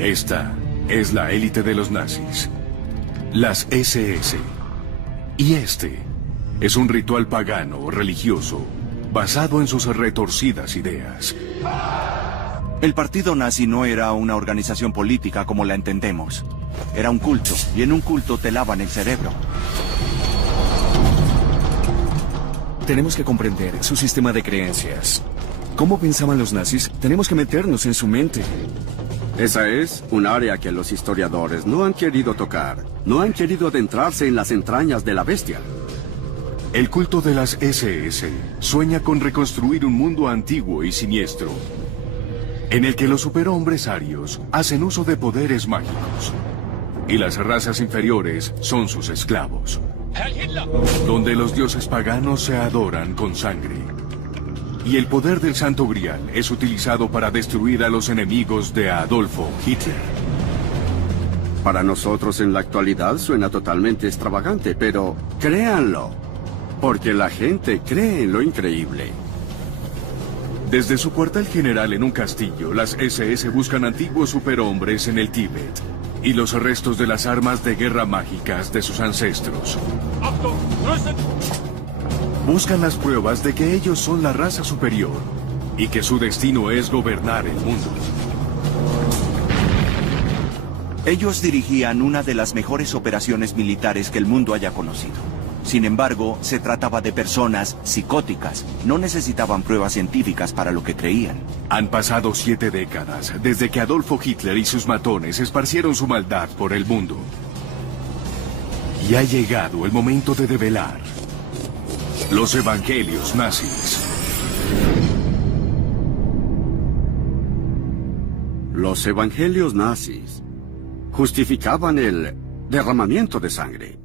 Esta es la élite de los nazis, las SS. Y este es un ritual pagano o religioso basado en sus retorcidas ideas. El partido nazi no era una organización política como la entendemos. Era un culto, y en un culto te lavan el cerebro. Tenemos que comprender su sistema de creencias. ¿Cómo pensaban los nazis? Tenemos que meternos en su mente. Esa es un área que los historiadores no han querido tocar. No han querido adentrarse en las entrañas de la bestia. El culto de las SS sueña con reconstruir un mundo antiguo y siniestro, en el que los superhombres arios hacen uso de poderes mágicos, y las razas inferiores son sus esclavos, donde los dioses paganos se adoran con sangre, y el poder del Santo Grial es utilizado para destruir a los enemigos de Adolfo Hitler. Para nosotros en la actualidad suena totalmente extravagante, pero créanlo, porque la gente cree en lo increíble. Desde su cuartel general en un castillo, las SS buscan antiguos superhombres en el Tíbet y los restos de las armas de guerra mágicas de sus ancestros. Buscan las pruebas de que ellos son la raza superior y que su destino es gobernar el mundo. Ellos dirigían una de las mejores operaciones militares que el mundo haya conocido. Sin embargo, se trataba de personas psicóticas. No necesitaban pruebas científicas para lo que creían. Han pasado 7 décadas desde que Adolfo Hitler y sus matones esparcieron su maldad por el mundo. Y ha llegado el momento de develar los evangelios nazis. Los evangelios nazis justificaban el derramamiento de sangre.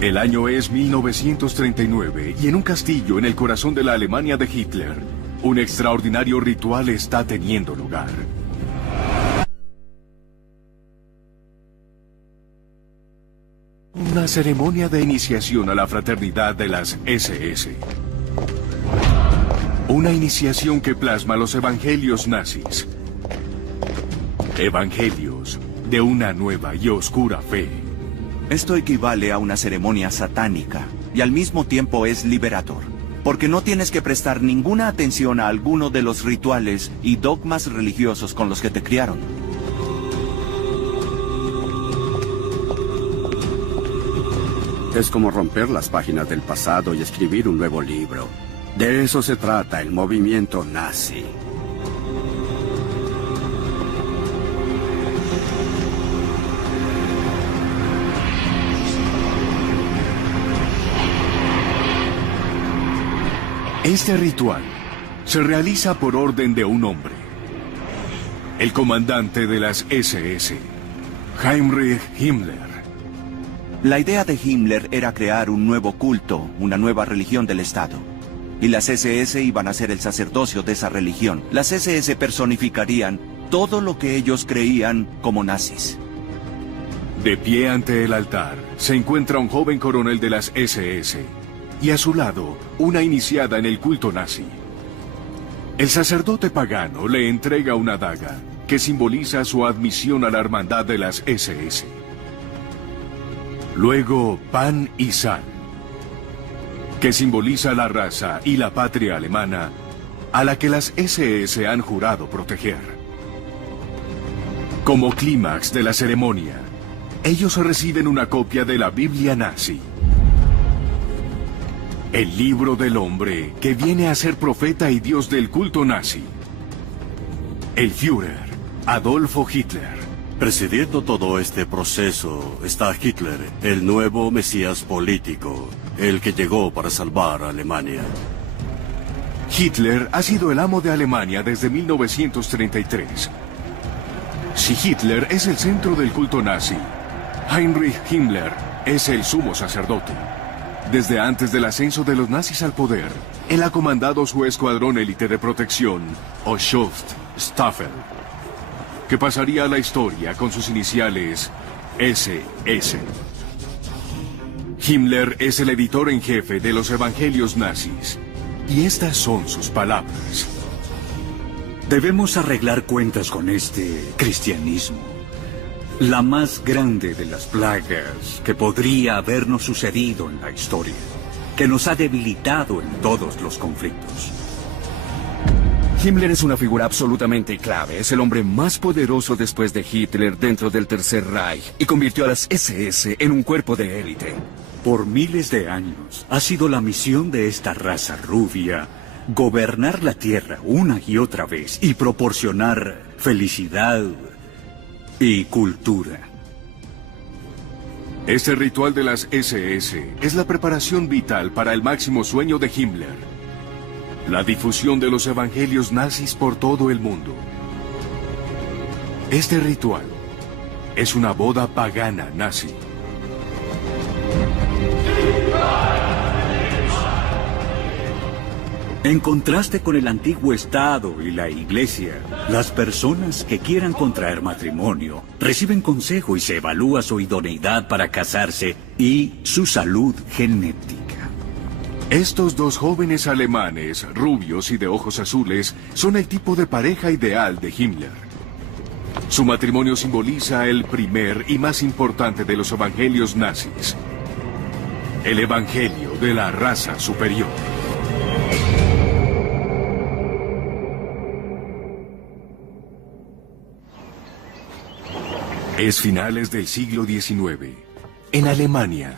El año es 1939 y en un castillo en el corazón de la Alemania de Hitler, un extraordinario ritual está teniendo lugar. Una ceremonia de iniciación a la fraternidad de las SS. Una iniciación que plasma los evangelios nazis. Evangelios de una nueva y oscura fe. Esto equivale a una ceremonia satánica y al mismo tiempo es liberador, porque no tienes que prestar ninguna atención a alguno de los rituales y dogmas religiosos con los que te criaron. Es como romper las páginas del pasado y escribir un nuevo libro. De eso se trata el movimiento nazi. Este ritual se realiza por orden de un hombre, el comandante de las SS, Heinrich Himmler. La idea de Himmler era crear un nuevo culto, una nueva religión del Estado. Y las SS iban a ser el sacerdocio de esa religión. Las SS personificarían todo lo que ellos creían como nazis. De pie ante el altar se encuentra un joven coronel de las SS y a su lado una iniciada en el culto nazi. El sacerdote pagano le entrega una daga que simboliza su admisión a la hermandad de las SS. Luego pan y sal, que simboliza la raza y la patria alemana a la que las SS han jurado proteger. Como clímax de la ceremonia, ellos reciben una copia de la Biblia nazi, el libro del hombre que viene a ser profeta y dios del culto nazi, el Führer, Adolfo Hitler. Presidiendo todo este proceso está Hitler, el nuevo mesías político, el que llegó para salvar a Alemania. Hitler ha sido el amo de Alemania desde 1933. Si Hitler es el centro del culto nazi, Heinrich Himmler es el sumo sacerdote. Desde antes del ascenso de los nazis al poder, él ha comandado su escuadrón élite de protección, Schutzstaffel, que pasaría a la historia con sus iniciales SS. Himmler es el editor en jefe de los evangelios nazis Y estas son sus palabras. Debemos arreglar cuentas con este cristianismo. La más grande de las plagas que podría habernos sucedido en la historia, que nos ha debilitado en todos los conflictos. Himmler es una figura absolutamente clave. Es el hombre más poderoso después de Hitler dentro del Tercer Reich y convirtió a las SS en un cuerpo de élite. Por miles de años ha sido la misión de esta raza rubia gobernar la Tierra una y otra vez y proporcionar felicidad y cultura. Este ritual de las SS es la preparación vital para el máximo sueño de Himmler: la difusión de los evangelios nazis por todo el mundo. Este ritual es una boda pagana nazi. En contraste con el antiguo Estado y la Iglesia, las personas que quieran contraer matrimonio reciben consejo y se evalúa su idoneidad para casarse y su salud genética. Estos dos jóvenes alemanes, rubios y de ojos azules, son el tipo de pareja ideal de Himmler. Su matrimonio simboliza el primer y más importante de los evangelios nazis: el evangelio de la raza superior. Es finales del siglo XIX. En Alemania,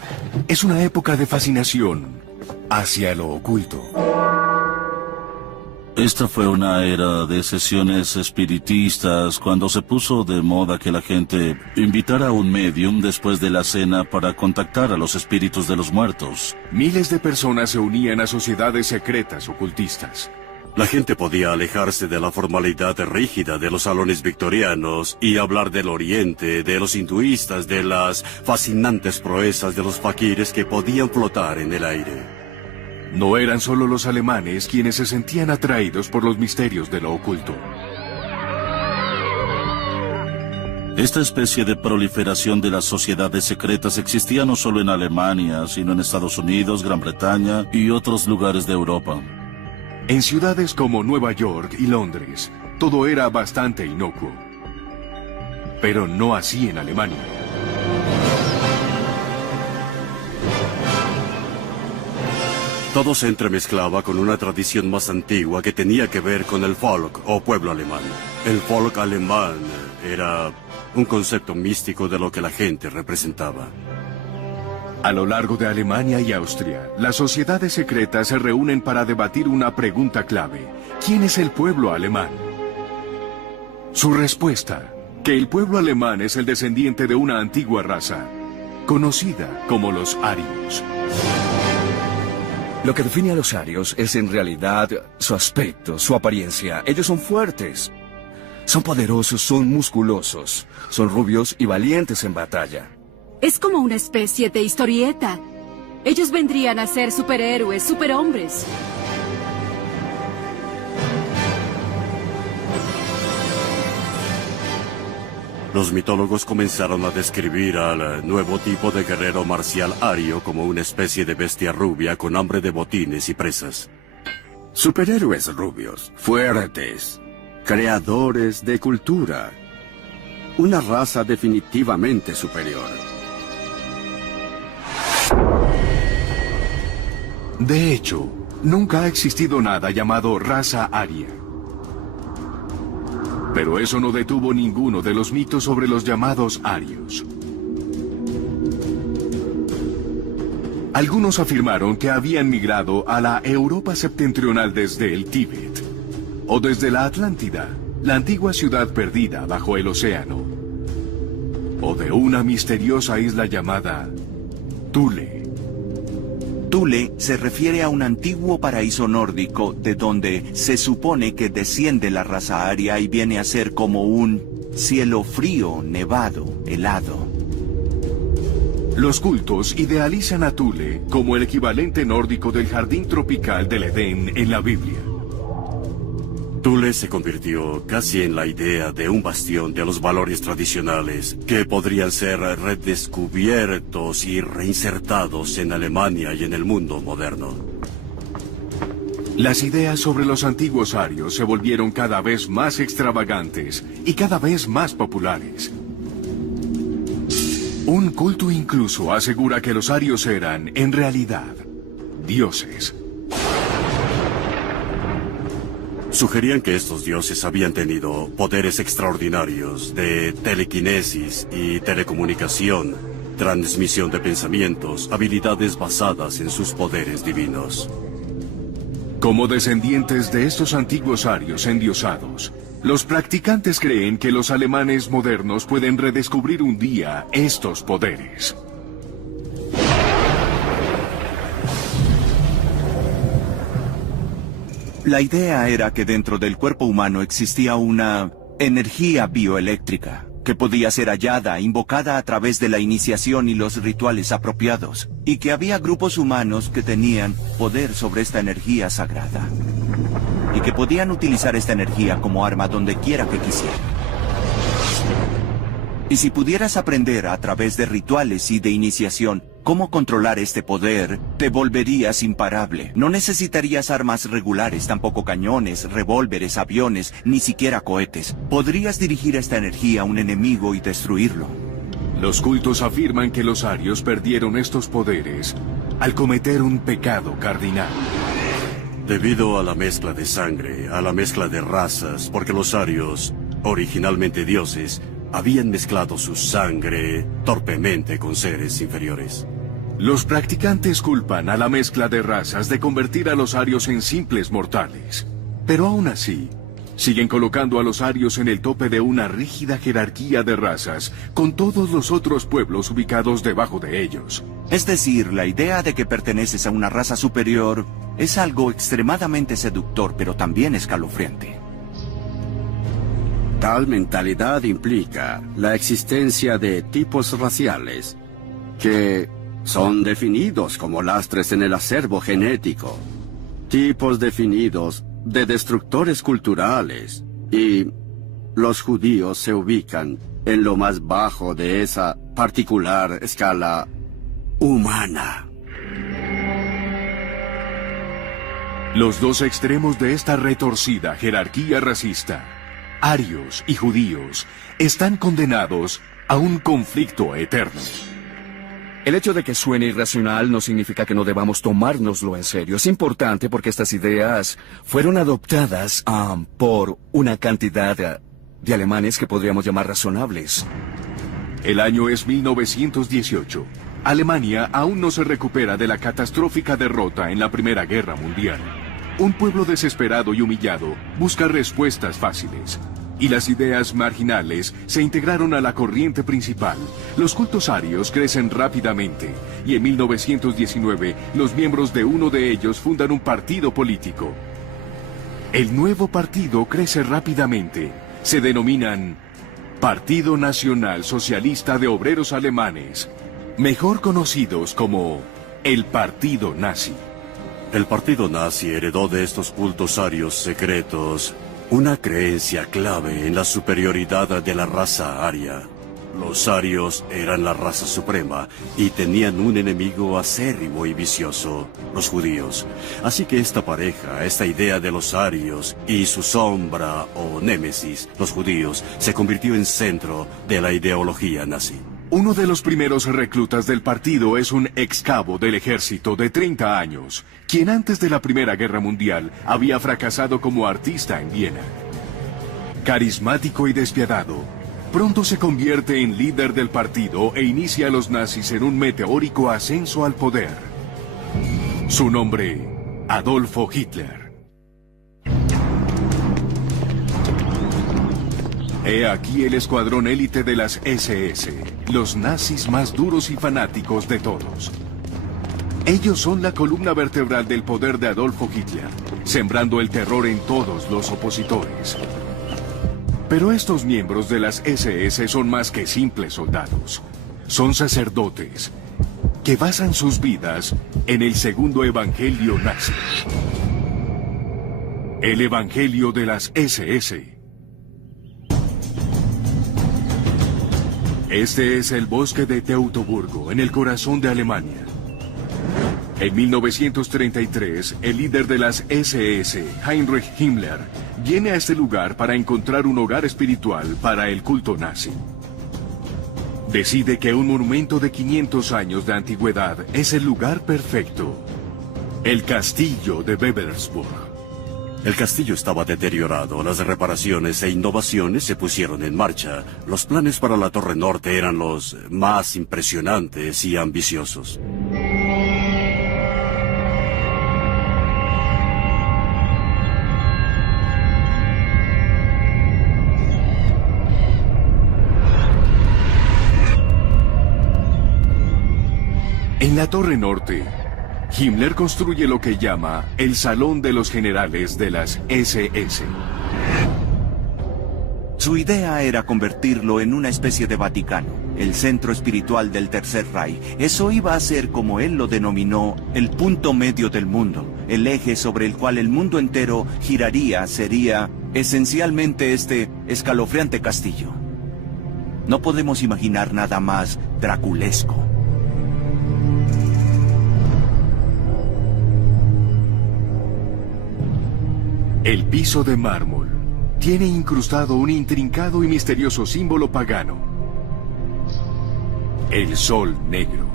es una época de fascinación hacia lo oculto. Esta fue una era de sesiones espiritistas cuando se puso de moda que la gente invitara a un medium después de la cena para contactar a los espíritus de los muertos. Miles de personas se unían a sociedades secretas ocultistas. La gente podía alejarse de la formalidad rígida de los salones victorianos y hablar del oriente, de los hinduistas, de las fascinantes proezas de los faquires que podían flotar en el aire. No eran solo los alemanes quienes se sentían atraídos por los misterios de lo oculto. Esta especie de proliferación de las sociedades secretas existía no solo en Alemania, sino en Estados Unidos, Gran Bretaña y otros lugares de Europa. En ciudades como Nueva York y Londres, todo era bastante inocuo. Pero no así en Alemania. Todo se entremezclaba con una tradición más antigua que tenía que ver con el folk o pueblo alemán. El folk alemán era un concepto místico de lo que la gente representaba. A lo largo de Alemania y Austria, las sociedades secretas se reúnen para debatir una pregunta clave: ¿quién es el pueblo alemán? Su respuesta: que el pueblo alemán es el descendiente de una antigua raza, conocida como los arios. Lo que define a los arios es en realidad su aspecto, su apariencia. Ellos son fuertes, son poderosos, son musculosos, son rubios y valientes en batalla. Es como una especie de historieta. Ellos vendrían a ser superhéroes, superhombres. Los mitólogos comenzaron a describir al nuevo tipo de guerrero marcial ario como una especie de bestia rubia con hambre de botines y presas. Superhéroes rubios, fuertes, creadores de cultura. Una raza definitivamente superior. De hecho, nunca ha existido nada llamado raza aria. Pero eso no detuvo ninguno de los mitos sobre los llamados arios. Algunos afirmaron que habían migrado a la Europa septentrional desde el Tíbet, o desde la Atlántida, la antigua ciudad perdida bajo el océano, o de una misteriosa isla llamada Thule. Thule se refiere a un antiguo paraíso nórdico de donde se supone que desciende la raza aria y viene a ser como un cielo frío, nevado, helado. Los cultos idealizan a Thule como el equivalente nórdico del jardín tropical del Edén en la Biblia. Thule se convirtió casi en la idea de un bastión de los valores tradicionales que podrían ser redescubiertos y reinsertados en Alemania y en el mundo moderno. Las ideas sobre los antiguos arios se volvieron cada vez más extravagantes y cada vez más populares. Un culto incluso asegura que los arios eran, en realidad, dioses. Sugerían que estos dioses habían tenido poderes extraordinarios de telequinesis y telecomunicación, transmisión de pensamientos, habilidades basadas en sus poderes divinos. Como descendientes de estos antiguos arios endiosados, los practicantes creen que los alemanes modernos pueden redescubrir un día estos poderes. La idea era que dentro del cuerpo humano existía una energía bioeléctrica que podía ser hallada, invocada a través de la iniciación y los rituales apropiados, y que había grupos humanos que tenían poder sobre esta energía sagrada, y que podían utilizar esta energía como arma donde quiera que quisieran. Y si pudieras aprender a través de rituales y de iniciación cómo controlar este poder, te volverías imparable. No necesitarías armas regulares, tampoco cañones, revólveres, aviones, ni siquiera cohetes. Podrías dirigir esta energía a un enemigo y destruirlo. Los cultos afirman que los arios perdieron estos poderes al cometer un pecado cardinal. Debido a la mezcla de sangre, a la mezcla de razas, porque los arios, originalmente dioses, habían mezclado su sangre torpemente con seres inferiores. Los practicantes culpan a la mezcla de razas de convertir a los arios en simples mortales. Pero aún así, siguen colocando a los arios en el tope de una rígida jerarquía de razas, con todos los otros pueblos ubicados debajo de ellos. Es decir, la idea de que perteneces a una raza superior es algo extremadamente seductor, pero también escalofriante. Tal mentalidad implica la existencia de tipos raciales que son definidos como lastres en el acervo genético, tipos definidos de destructores culturales, y los judíos se ubican en lo más bajo de esa particular escala humana. Los dos extremos de esta retorcida jerarquía racista, arios y judíos, están condenados a un conflicto eterno. El hecho de que suene irracional no significa que no debamos tomárnoslo en serio. Es importante porque estas ideas fueron adoptadas por una cantidad de alemanes que podríamos llamar razonables. El año es 1918. Alemania aún no se recupera de la catastrófica derrota en la Primera Guerra Mundial. Un pueblo desesperado y humillado busca respuestas fáciles, y las ideas marginales se integraron a la corriente principal. Los cultos arios crecen rápidamente, y en 1919 los miembros de uno de ellos fundan un partido político. El nuevo partido crece rápidamente. Se denominan Partido Nacional Socialista de Obreros Alemanes, mejor conocidos como el Partido Nazi. El partido nazi heredó de estos cultos arios secretos una creencia clave en la superioridad de la raza aria. Los arios eran la raza suprema y tenían un enemigo acérrimo y vicioso, los judíos. Así que esta pareja, esta idea de los arios y su sombra o némesis, los judíos, se convirtió en centro de la ideología nazi. Uno de los primeros reclutas del partido es un ex cabo del ejército de 30 años, quien antes de la Primera Guerra Mundial había fracasado como artista en Viena. Carismático y despiadado, pronto se convierte en líder del partido e inicia a los nazis en un meteórico ascenso al poder. Su nombre, Adolfo Hitler. He aquí el escuadrón élite de las SS, los nazis más duros y fanáticos de todos. Ellos son la columna vertebral del poder de Adolfo Hitler, sembrando el terror en todos los opositores. Pero estos miembros de las SS son más que simples soldados. Son sacerdotes que basan sus vidas en el segundo evangelio nazi. El evangelio de las SS. Este es el bosque de Teutoburgo, en el corazón de Alemania. En 1933, el líder de las SS, Heinrich Himmler, viene a este lugar para encontrar un hogar espiritual para el culto nazi. Decide que un monumento de 500 años de antigüedad es el lugar perfecto: el castillo de Wewelsburg. El castillo estaba deteriorado, las reparaciones e innovaciones se pusieron en marcha. Los planes para la Torre Norte eran los más impresionantes y ambiciosos. En la Torre Norte, Himmler construye lo que llama el Salón de los Generales de las SS. Su idea era convertirlo en una especie de Vaticano, el centro espiritual del Tercer Reich. Eso iba a ser, como él lo denominó, el punto medio del mundo. El eje sobre el cual el mundo entero giraría sería, esencialmente, este escalofriante castillo. No podemos imaginar nada más draculesco. El piso de mármol tiene incrustado un intrincado y misterioso símbolo pagano: el sol negro.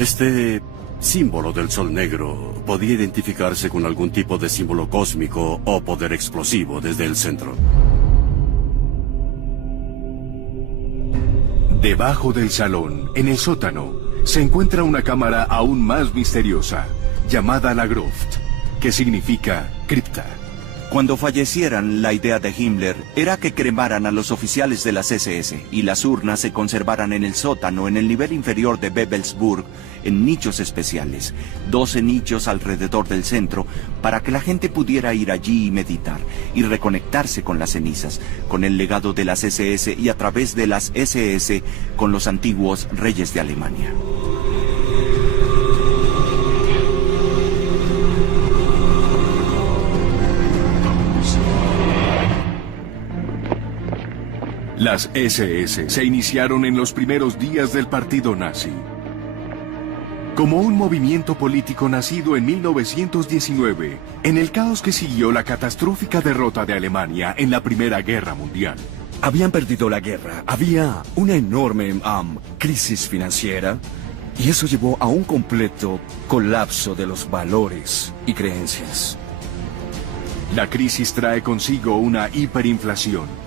Este símbolo del sol negro podía identificarse con algún tipo de símbolo cósmico o poder explosivo desde el centro. Debajo del salón, en el sótano, se encuentra una cámara aún más misteriosa, llamada la Gruft, que significa cripta. Cuando fallecieran, la idea de Himmler era que cremaran a los oficiales de las SS y las urnas se conservaran en el sótano, en el nivel inferior de Wewelsburg, en nichos especiales, 12 nichos alrededor del centro, para que la gente pudiera ir allí y meditar, y reconectarse con las cenizas, con el legado de las SS y a través de las SS con los antiguos reyes de Alemania. Las SS se iniciaron en los primeros días del partido nazi, como un movimiento político nacido en 1919, en el caos que siguió la catastrófica derrota de Alemania en la Primera Guerra Mundial. Habían perdido la guerra, había una enorme crisis financiera, y eso llevó a un completo colapso de los valores y creencias. La crisis trae consigo una hiperinflación.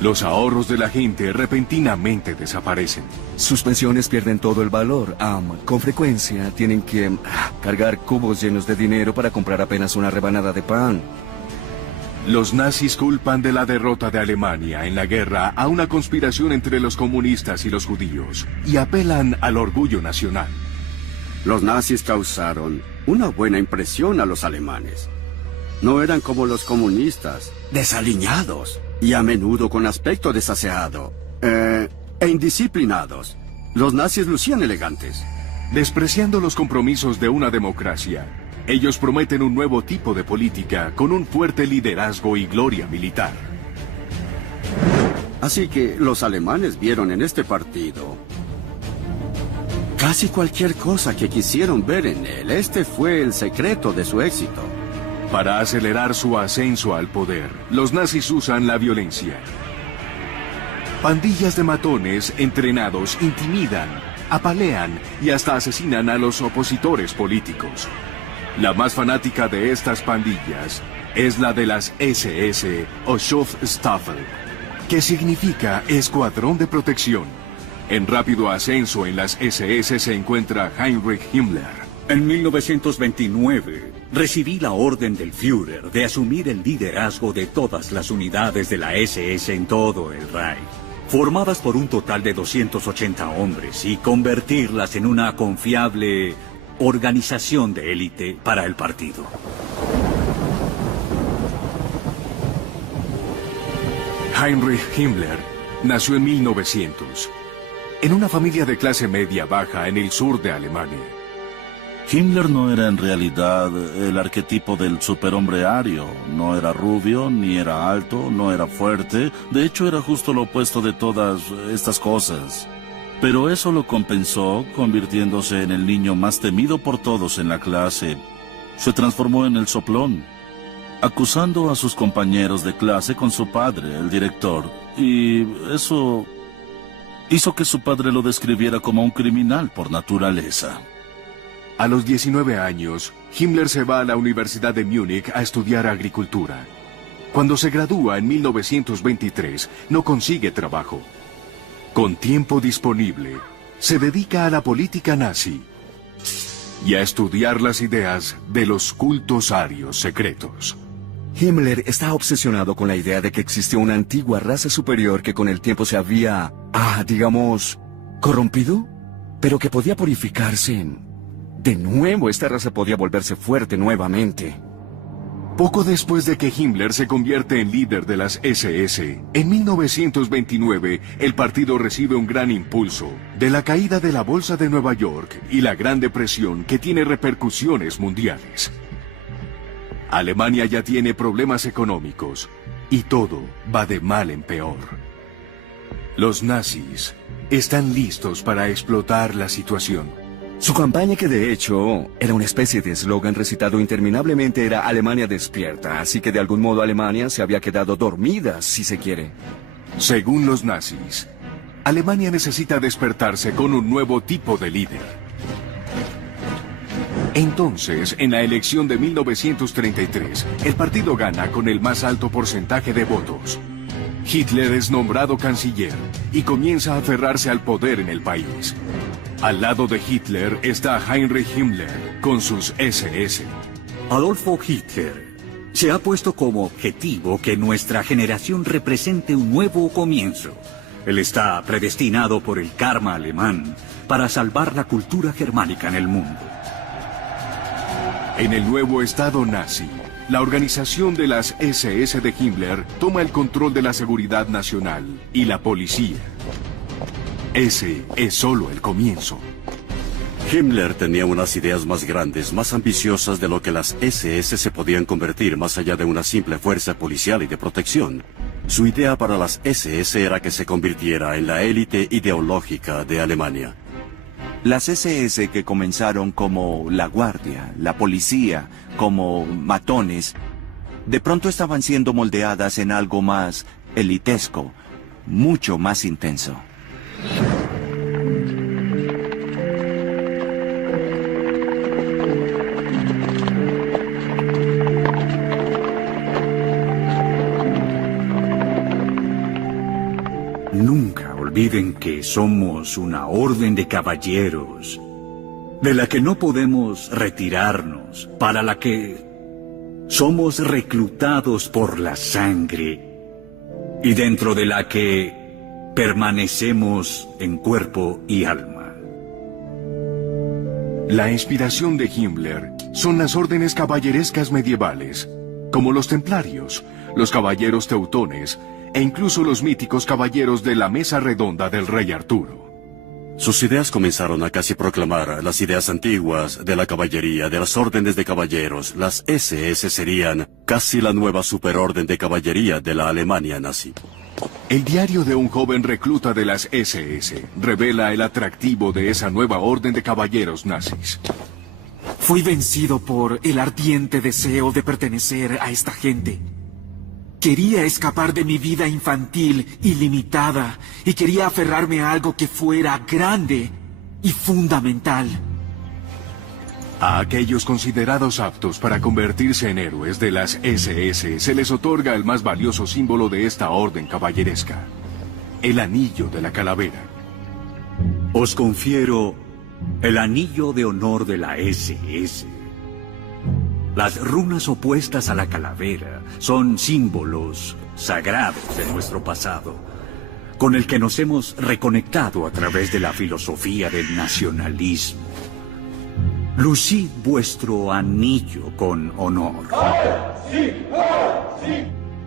Los ahorros de la gente repentinamente desaparecen. Sus pensiones pierden todo el valor. Con frecuencia tienen que cargar cubos llenos de dinero para comprar apenas una rebanada de pan. Los nazis culpan de la derrota de Alemania en la guerra a una conspiración entre los comunistas y los judíos, y apelan al orgullo nacional. Los nazis causaron una buena impresión a los alemanes. No eran como los comunistas, desaliñados y a menudo con aspecto desaseado e indisciplinados. Los nazis lucían elegantes. Despreciando los compromisos de una democracia, ellos prometen un nuevo tipo de política con un fuerte liderazgo y gloria militar. Así que los alemanes vieron en este partido casi cualquier cosa que quisieron ver en él. Este fue el secreto de su éxito. Para acelerar su ascenso al poder, los nazis usan la violencia. Pandillas de matones entrenados intimidan, apalean y hasta asesinan a los opositores políticos. La más fanática de estas pandillas es la de las SS o Schutzstaffel, que significa Escuadrón de Protección. En rápido ascenso en las SS se encuentra Heinrich Himmler. En 1929, recibí la orden del Führer de asumir el liderazgo de todas las unidades de la SS en todo el Reich, formadas por un total de 280 hombres, y convertirlas en una confiable organización de élite para el partido. Heinrich Himmler nació en 1900, en una familia de clase media baja en el sur de Alemania. Himmler no era en realidad el arquetipo del superhombre ario. No era rubio, ni era alto, no era fuerte. De hecho, era justo lo opuesto de todas estas cosas. Pero eso lo compensó, convirtiéndose en el niño más temido por todos en la clase. Se transformó en el soplón, acusando a sus compañeros de clase con su padre, el director. Y eso hizo que su padre lo describiera como un criminal por naturaleza. A los 19 años, Himmler se va a la Universidad de Múnich a estudiar agricultura. Cuando se gradúa en 1923, no consigue trabajo. Con tiempo disponible, se dedica a la política nazi y a estudiar las ideas de los cultos arios secretos. Himmler está obsesionado con la idea de que existió una antigua raza superior que con el tiempo se había, digamos, corrompido, pero que podía purificarse. De nuevo, esta raza podía volverse fuerte nuevamente. Poco después de que Himmler se convierte en líder de las SS, en 1929 el partido recibe un gran impulso de la caída de la Bolsa de Nueva York y la Gran Depresión que tiene repercusiones mundiales. Alemania ya tiene problemas económicos y todo va de mal en peor. Los nazis están listos para explotar la situación. Su campaña, que de hecho era una especie de eslogan recitado interminablemente, era Alemania despierta, así que de algún modo Alemania se había quedado dormida, si se quiere. Según los nazis, Alemania necesita despertarse con un nuevo tipo de líder. Entonces, en la elección de 1933, el partido gana con el más alto porcentaje de votos. Hitler es nombrado canciller y comienza a aferrarse al poder en el país. Al lado de Hitler está Heinrich Himmler con sus SS. Adolfo Hitler se ha puesto como objetivo que nuestra generación represente un nuevo comienzo. Él está predestinado por el karma alemán para salvar la cultura germánica en el mundo. En el nuevo Estado nazi, la organización de las SS de Himmler toma el control de la seguridad nacional y la policía. Ese es solo el comienzo. Himmler tenía unas ideas más grandes, más ambiciosas de lo que las SS se podían convertir más allá de una simple fuerza policial y de protección. Su idea para las SS era que se convirtiera en la élite ideológica de Alemania. Las SS, que comenzaron como la guardia, la policía, como matones, de pronto estaban siendo moldeadas en algo más elitesco, mucho más intenso. Nunca olviden que somos una orden de caballeros, de la que no podemos retirarnos, para la que somos reclutados por la sangre, y dentro de la que permanecemos en cuerpo y alma. La inspiración de Himmler son las órdenes caballerescas medievales, como los templarios, los caballeros teutones e incluso los míticos caballeros de la mesa redonda del rey Arturo. Sus ideas comenzaron a casi proclamar las ideas antiguas de la caballería, de las órdenes de caballeros. Las SS serían casi la nueva superorden de caballería de la Alemania nazi. El diario de un joven recluta de las SS revela el atractivo de esa nueva orden de caballeros nazis. Fui vencido por el ardiente deseo de pertenecer a esta gente. Quería escapar de mi vida infantil y limitada, y quería aferrarme a algo que fuera grande y fundamental. A aquellos considerados aptos para convertirse en héroes de las SS se les otorga el más valioso símbolo de esta orden caballeresca: el anillo de la calavera. Os confiero el anillo de honor de la SS. Las runas opuestas a la calavera son símbolos sagrados de nuestro pasado, con el que nos hemos reconectado a través de la filosofía del nacionalismo. Lucid vuestro anillo con honor.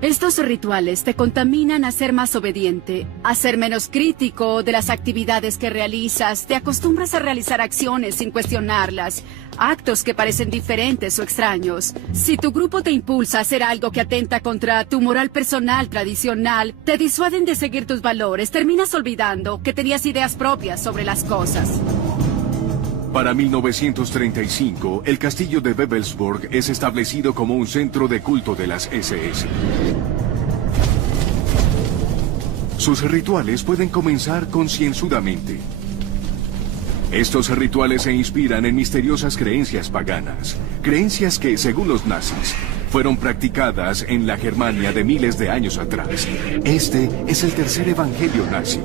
Estos rituales te contaminan a ser más obediente, a ser menos crítico de las actividades que realizas, te acostumbras a realizar acciones sin cuestionarlas, actos que parecen diferentes o extraños. Si tu grupo te impulsa a hacer algo que atenta contra tu moral personal tradicional, te disuaden de seguir tus valores, terminas olvidando que tenías ideas propias sobre las cosas. Para 1935, el castillo de Wewelsburg es establecido como un centro de culto de las SS. Sus rituales pueden comenzar concienzudamente. Estos rituales se inspiran en misteriosas creencias paganas, creencias que, según los nazis, fueron practicadas en la Germania de miles de años atrás. Este es el tercer evangelio nazi,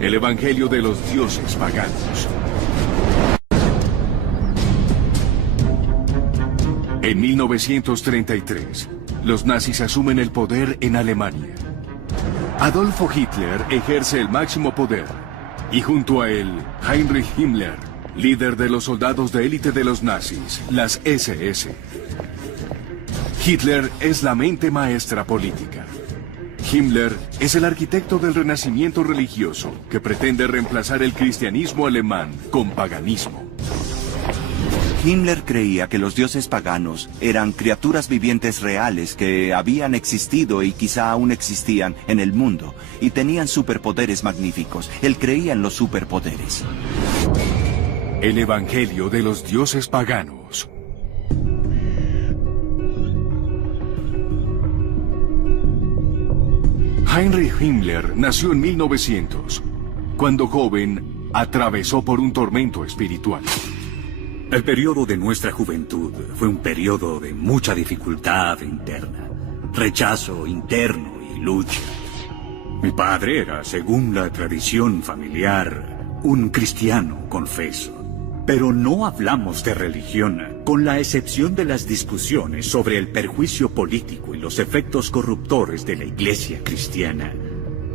el evangelio de los dioses paganos. En 1933, los nazis asumen el poder en Alemania. Adolfo Hitler ejerce el máximo poder, y junto a él, Heinrich Himmler, líder de los soldados de élite de los nazis, las SS. Hitler es la mente maestra política. Himmler es el arquitecto del renacimiento religioso que pretende reemplazar el cristianismo alemán con paganismo. Himmler creía que los dioses paganos eran criaturas vivientes reales que habían existido y quizá aún existían en el mundo y tenían superpoderes magníficos. Él creía en los superpoderes. El evangelio de los dioses paganos. Heinrich Himmler nació en 1900. Cuando joven, atravesó por un tormento espiritual. El periodo de nuestra juventud fue un periodo de mucha dificultad interna, rechazo interno y lucha. Mi padre era, según la tradición familiar, un cristiano confeso. Pero no hablamos de religión, con la excepción de las discusiones sobre el perjuicio político y los efectos corruptores de la iglesia cristiana,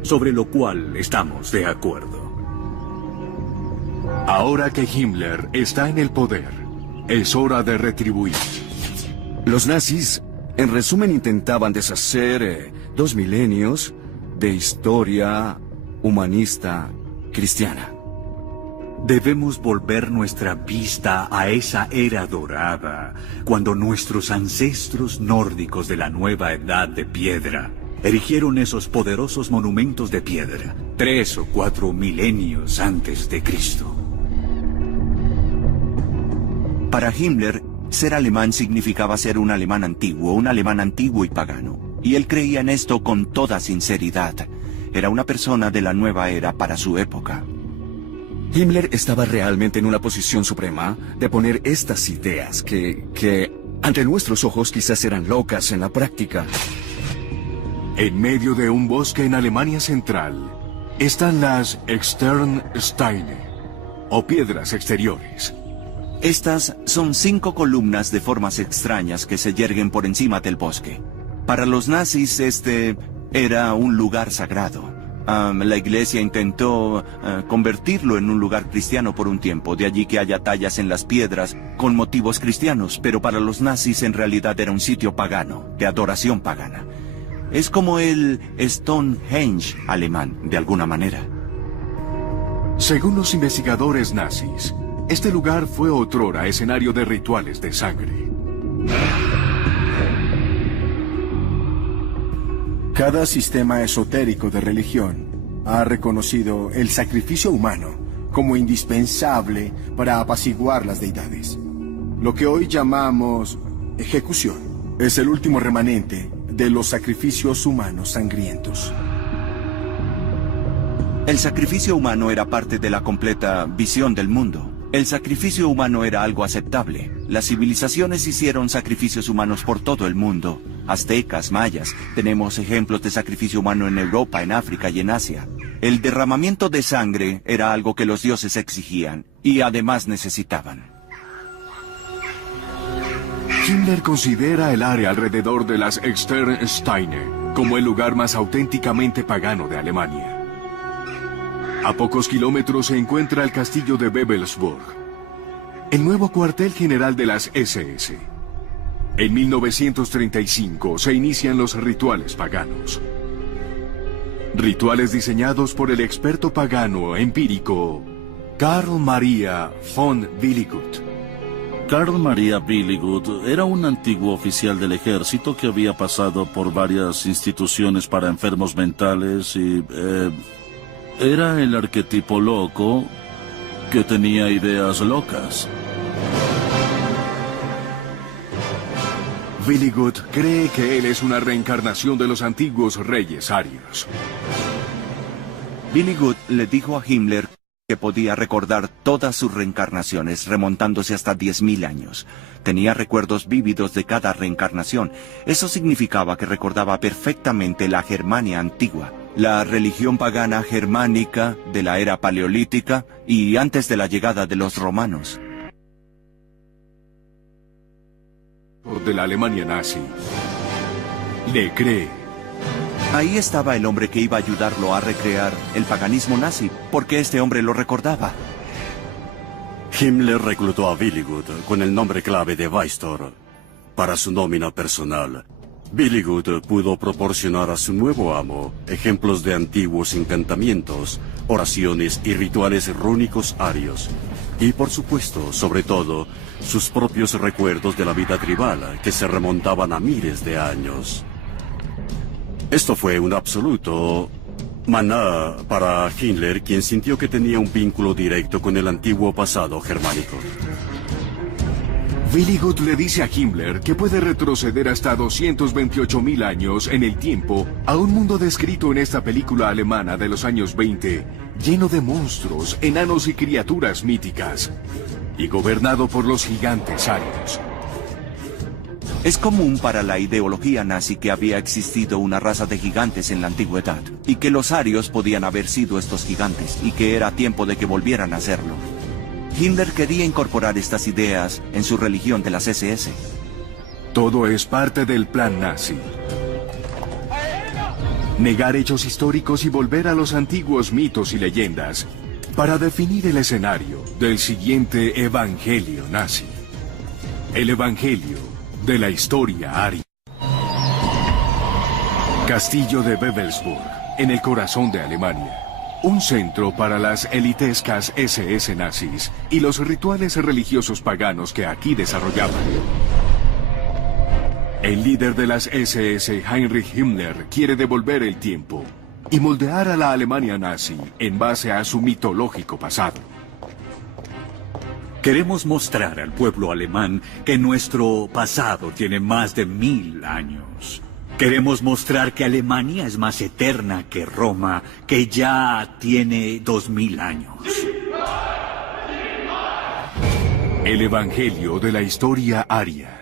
sobre lo cual estamos de acuerdo. Ahora que Himmler está en el poder, es hora de retribuir. Los nazis, en resumen, intentaban deshacer 2 milenios de historia humanista cristiana. Debemos volver nuestra vista a esa era dorada, cuando nuestros ancestros nórdicos de la nueva edad de piedra erigieron esos poderosos monumentos de piedra, 3 o 4 milenios antes de Cristo. Para Himmler, ser alemán significaba ser un alemán antiguo y pagano. Y él creía en esto con toda sinceridad. Era una persona de la nueva era para su época. Himmler estaba realmente en una posición suprema de poner estas ideas que ante nuestros ojos quizás eran locas en la práctica. En medio de un bosque en Alemania Central están las Externsteine, o piedras exteriores. Estas son 5 columnas de formas extrañas que se yerguen por encima del bosque. Para los nazis este era un lugar sagrado. La iglesia intentó convertirlo en un lugar cristiano por un tiempo, de allí que haya tallas en las piedras con motivos cristianos, pero para los nazis en realidad era un sitio pagano, de adoración pagana. Es como el Stonehenge alemán, de alguna manera. Según los investigadores nazis, este lugar fue otrora escenario de rituales de sangre. Cada sistema esotérico de religión ha reconocido el sacrificio humano como indispensable para apaciguar las deidades. Lo que hoy llamamos ejecución es el último remanente de los sacrificios humanos sangrientos. El sacrificio humano era parte de la completa visión del mundo. El sacrificio humano era algo aceptable. Las civilizaciones hicieron sacrificios humanos por todo el mundo. Aztecas, mayas. Tenemos ejemplos de sacrificio humano en Europa, en África y en Asia. El derramamiento de sangre era algo que los dioses exigían y además necesitaban. Himmler considera el área alrededor de las Externsteine como el lugar más auténticamente pagano de Alemania. A pocos kilómetros se encuentra el castillo de Wewelsburg, el nuevo cuartel general de las SS. En 1935 se inician los rituales paganos. Rituales diseñados por el experto pagano empírico Carl Maria von Willigut. Carl Maria Willigut era un antiguo oficial del ejército que había pasado por varias instituciones para enfermos mentales y era el arquetipo loco que tenía ideas locas. Willigut cree que él es una reencarnación de los antiguos reyes arios. Willigut le dijo a Himmler que podía recordar todas sus reencarnaciones, remontándose hasta 10.000 años. Tenía recuerdos vívidos de cada reencarnación. Eso significaba que recordaba perfectamente la Germania antigua, la religión pagana germánica de la era paleolítica y antes de la llegada de los romanos. De la Alemania nazi. Le cree. Ahí estaba el hombre que iba a ayudarlo a recrear el paganismo nazi, porque este hombre lo recordaba. Himmler reclutó a Willigut con el nombre clave de Weistor para su nómina personal. Willigut pudo proporcionar a su nuevo amo ejemplos de antiguos encantamientos, oraciones y rituales rúnicos arios. Y por supuesto, sobre todo, sus propios recuerdos de la vida tribal que se remontaban a miles de años. Esto fue un absoluto maná para Himmler, quien sintió que tenía un vínculo directo con el antiguo pasado germánico. Willigut le dice a Himmler que puede retroceder hasta 228.000 años en el tiempo a un mundo descrito en esta película alemana de los años 20, lleno de monstruos, enanos y criaturas míticas, y gobernado por los gigantes arios. Es común para la ideología nazi que había existido una raza de gigantes en la antigüedad, y que los arios podían haber sido estos gigantes, y que era tiempo de que volvieran a serlo. Himmler quería incorporar estas ideas en su religión de las SS. Todo es parte del plan nazi. Negar hechos históricos y volver a los antiguos mitos y leyendas para definir el escenario del siguiente evangelio nazi. El evangelio de la historia aria. Castillo de Wewelsburg, en el corazón de Alemania. Un centro para las elitescas SS nazis y los rituales religiosos paganos que aquí desarrollaban. El líder de las SS, Heinrich Himmler, quiere devolver el tiempo y moldear a la Alemania nazi en base a su mitológico pasado. Queremos mostrar al pueblo alemán que nuestro pasado tiene más de 1000 años. Queremos mostrar que Alemania es más eterna que Roma, que ya tiene 2000 años. El evangelio de la historia aria.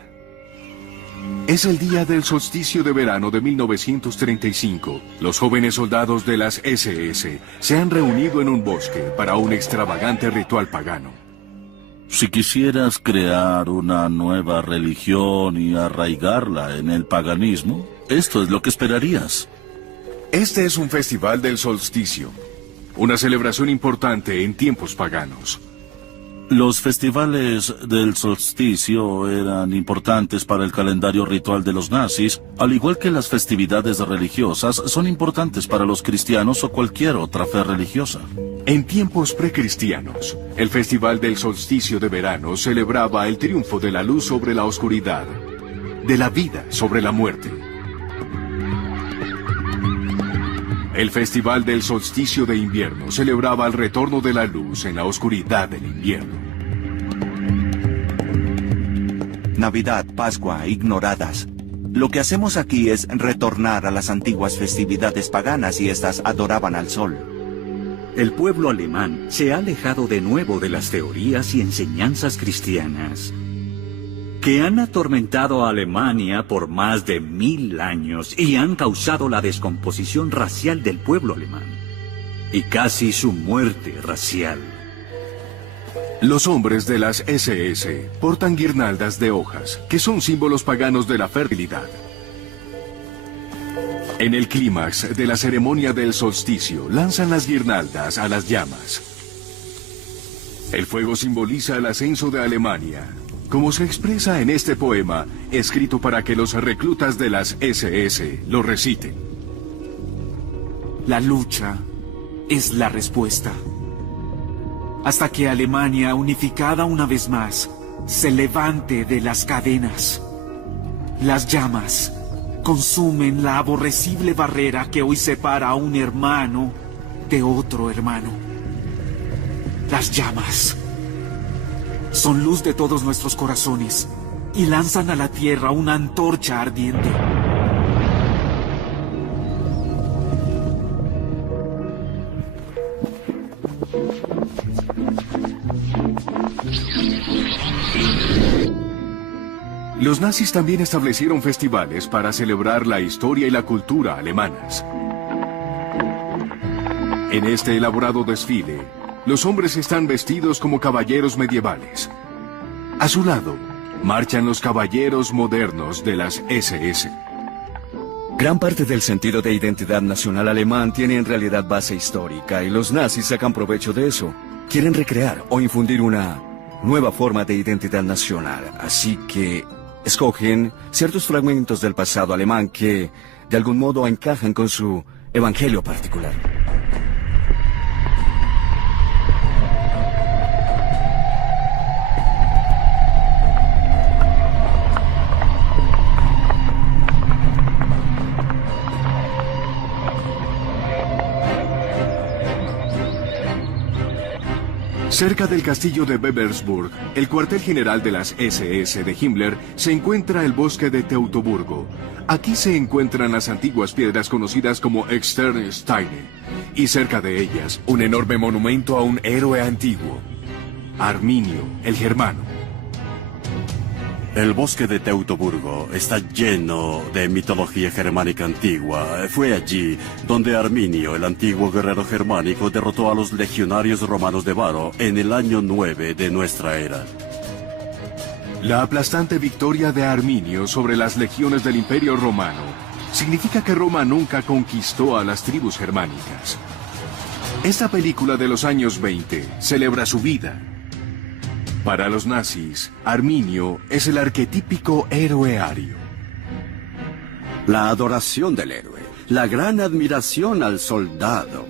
Es el día del solsticio de verano de 1935. Los jóvenes soldados de las SS se han reunido en un bosque para un extravagante ritual pagano. Si quisieras crear una nueva religión y arraigarla en el paganismo, esto es lo que esperarías. Este es un festival del solsticio, una celebración importante en tiempos paganos. Los festivales del solsticio eran importantes para el calendario ritual de los nazis, al igual que las festividades religiosas son importantes para los cristianos o cualquier otra fe religiosa. En tiempos precristianos, el festival del solsticio de verano celebraba el triunfo de la luz sobre la oscuridad, de la vida sobre la muerte. El festival del solsticio de invierno celebraba el retorno de la luz en la oscuridad del invierno. Navidad, Pascua, ignoradas. Lo que hacemos aquí es retornar a las antiguas festividades paganas y estas adoraban al sol. El pueblo alemán se ha alejado de nuevo de las teorías y enseñanzas cristianas que han atormentado a Alemania por más de 1000 años y han causado la descomposición racial del pueblo alemán y casi su muerte racial. Los hombres de las SS portan guirnaldas de hojas, que son símbolos paganos de la fertilidad. En el clímax de la ceremonia del solsticio, lanzan las guirnaldas a las llamas. El fuego simboliza el ascenso de Alemania como se expresa en este poema, escrito para que los reclutas de las SS lo reciten. La lucha es la respuesta. Hasta que Alemania, unificada una vez más, se levante de las cadenas. Las llamas consumen la aborrecible barrera que hoy separa a un hermano de otro hermano. Las llamas son luz de todos nuestros corazones y lanzan a la tierra una antorcha ardiente. Los nazis también establecieron festivales para celebrar la historia y la cultura alemanas. En este elaborado desfile, los hombres están vestidos como caballeros medievales. A su lado, marchan los caballeros modernos de las SS. Gran parte del sentido de identidad nacional alemán tiene en realidad base histórica y los nazis sacan provecho de eso. Quieren recrear o infundir una nueva forma de identidad nacional, así que escogen ciertos fragmentos del pasado alemán que de algún modo encajan con su evangelio particular. Cerca del castillo de Bebelsburg, el cuartel general de las SS de Himmler, se encuentra el bosque de Teutoburgo. Aquí se encuentran las antiguas piedras conocidas como Externsteine, y cerca de ellas, un enorme monumento a un héroe antiguo, Arminio, el germano. El bosque de Teutoburgo está lleno de mitología germánica antigua. Fue allí donde Arminio, el antiguo guerrero germánico, derrotó a los legionarios romanos de Varo en el año 9 de nuestra era. La aplastante victoria de Arminio sobre las legiones del Imperio Romano significa que Roma nunca conquistó a las tribus germánicas. Esta película de los años 20 celebra su vida. Para los nazis, Arminio es el arquetípico héroe ario. La adoración del héroe, la gran admiración al soldado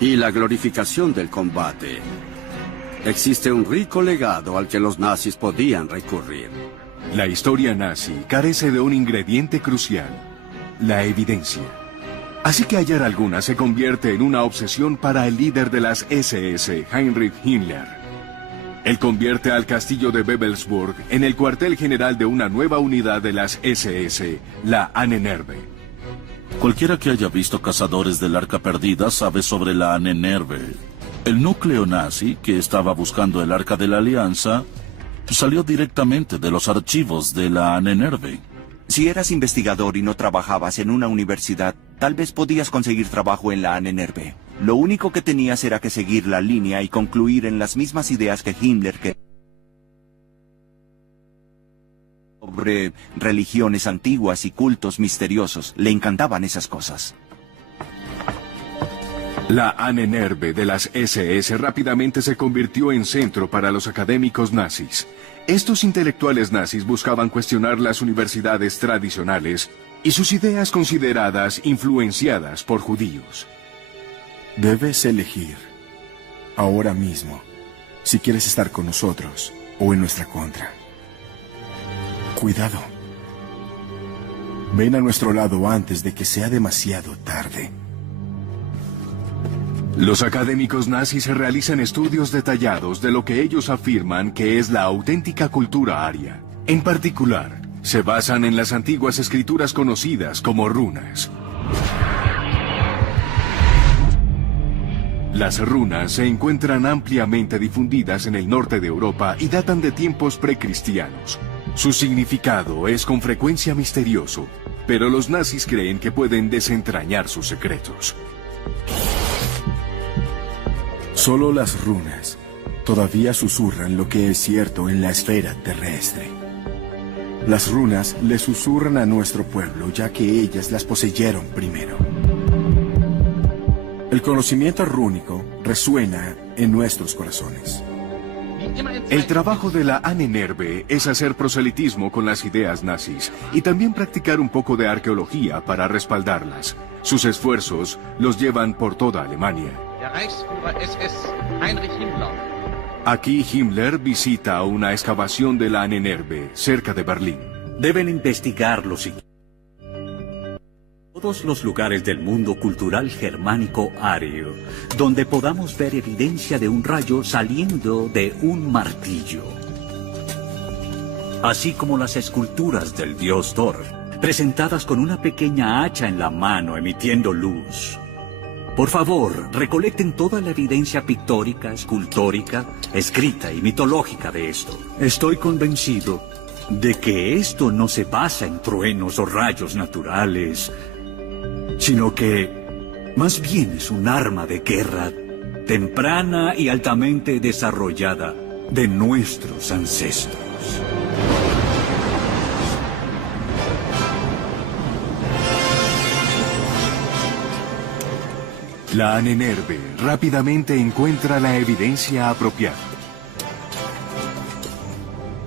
y la glorificación del combate. Existe un rico legado al que los nazis podían recurrir. La historia nazi carece de un ingrediente crucial, la evidencia. Así que hallar alguna se convierte en una obsesión para el líder de las SS, Heinrich Himmler. Él convierte al castillo de Bebelsburg en el cuartel general de una nueva unidad de las SS, la Ahnenerbe. Cualquiera que haya visto Cazadores del Arca Perdida sabe sobre la Ahnenerbe. El núcleo nazi, que estaba buscando el Arca de la Alianza, salió directamente de los archivos de la Ahnenerbe. Si eras investigador y no trabajabas en una universidad, tal vez podías conseguir trabajo en la Ahnenerbe. Lo único que tenías era que seguir la línea y concluir en las mismas ideas que Himmler, que sobre religiones antiguas y cultos misteriosos. Le encantaban esas cosas. La Ahnenerbe de las SS rápidamente se convirtió en centro para los académicos nazis. Estos intelectuales nazis buscaban cuestionar las universidades tradicionales y sus ideas consideradas influenciadas por judíos. Debes elegir, ahora mismo, si quieres estar con nosotros o en nuestra contra. Cuidado. Ven a nuestro lado antes de que sea demasiado tarde. Los académicos nazis realizan estudios detallados de lo que ellos afirman que es la auténtica cultura aria. En particular, se basan en las antiguas escrituras conocidas como runas. Las runas se encuentran ampliamente difundidas en el norte de Europa y datan de tiempos precristianos. Su significado es con frecuencia misterioso, pero los nazis creen que pueden desentrañar sus secretos. Solo las runas todavía susurran lo que es cierto en la esfera terrestre. Las runas le susurran a nuestro pueblo, ya que ellas las poseyeron primero. El conocimiento rúnico resuena en nuestros corazones. El trabajo de la Ahnenerbe es hacer proselitismo con las ideas nazis y también practicar un poco de arqueología para respaldarlas. Sus esfuerzos los llevan por toda Alemania. Aquí Himmler visita una excavación de la Ahnenerbe cerca de Berlín. Deben investigarlo si todos los lugares del mundo cultural germánico ario, donde podamos ver evidencia de un rayo saliendo de un martillo. Así como las esculturas del dios Thor, presentadas con una pequeña hacha en la mano emitiendo luz. Por favor, recolecten toda la evidencia pictórica, escultórica, escrita y mitológica de esto. Estoy convencido de que esto no se basa en truenos o rayos naturales, sino que más bien es un arma de guerra temprana y altamente desarrollada de nuestros ancestros. La Ahnenerbe rápidamente encuentra la evidencia apropiada.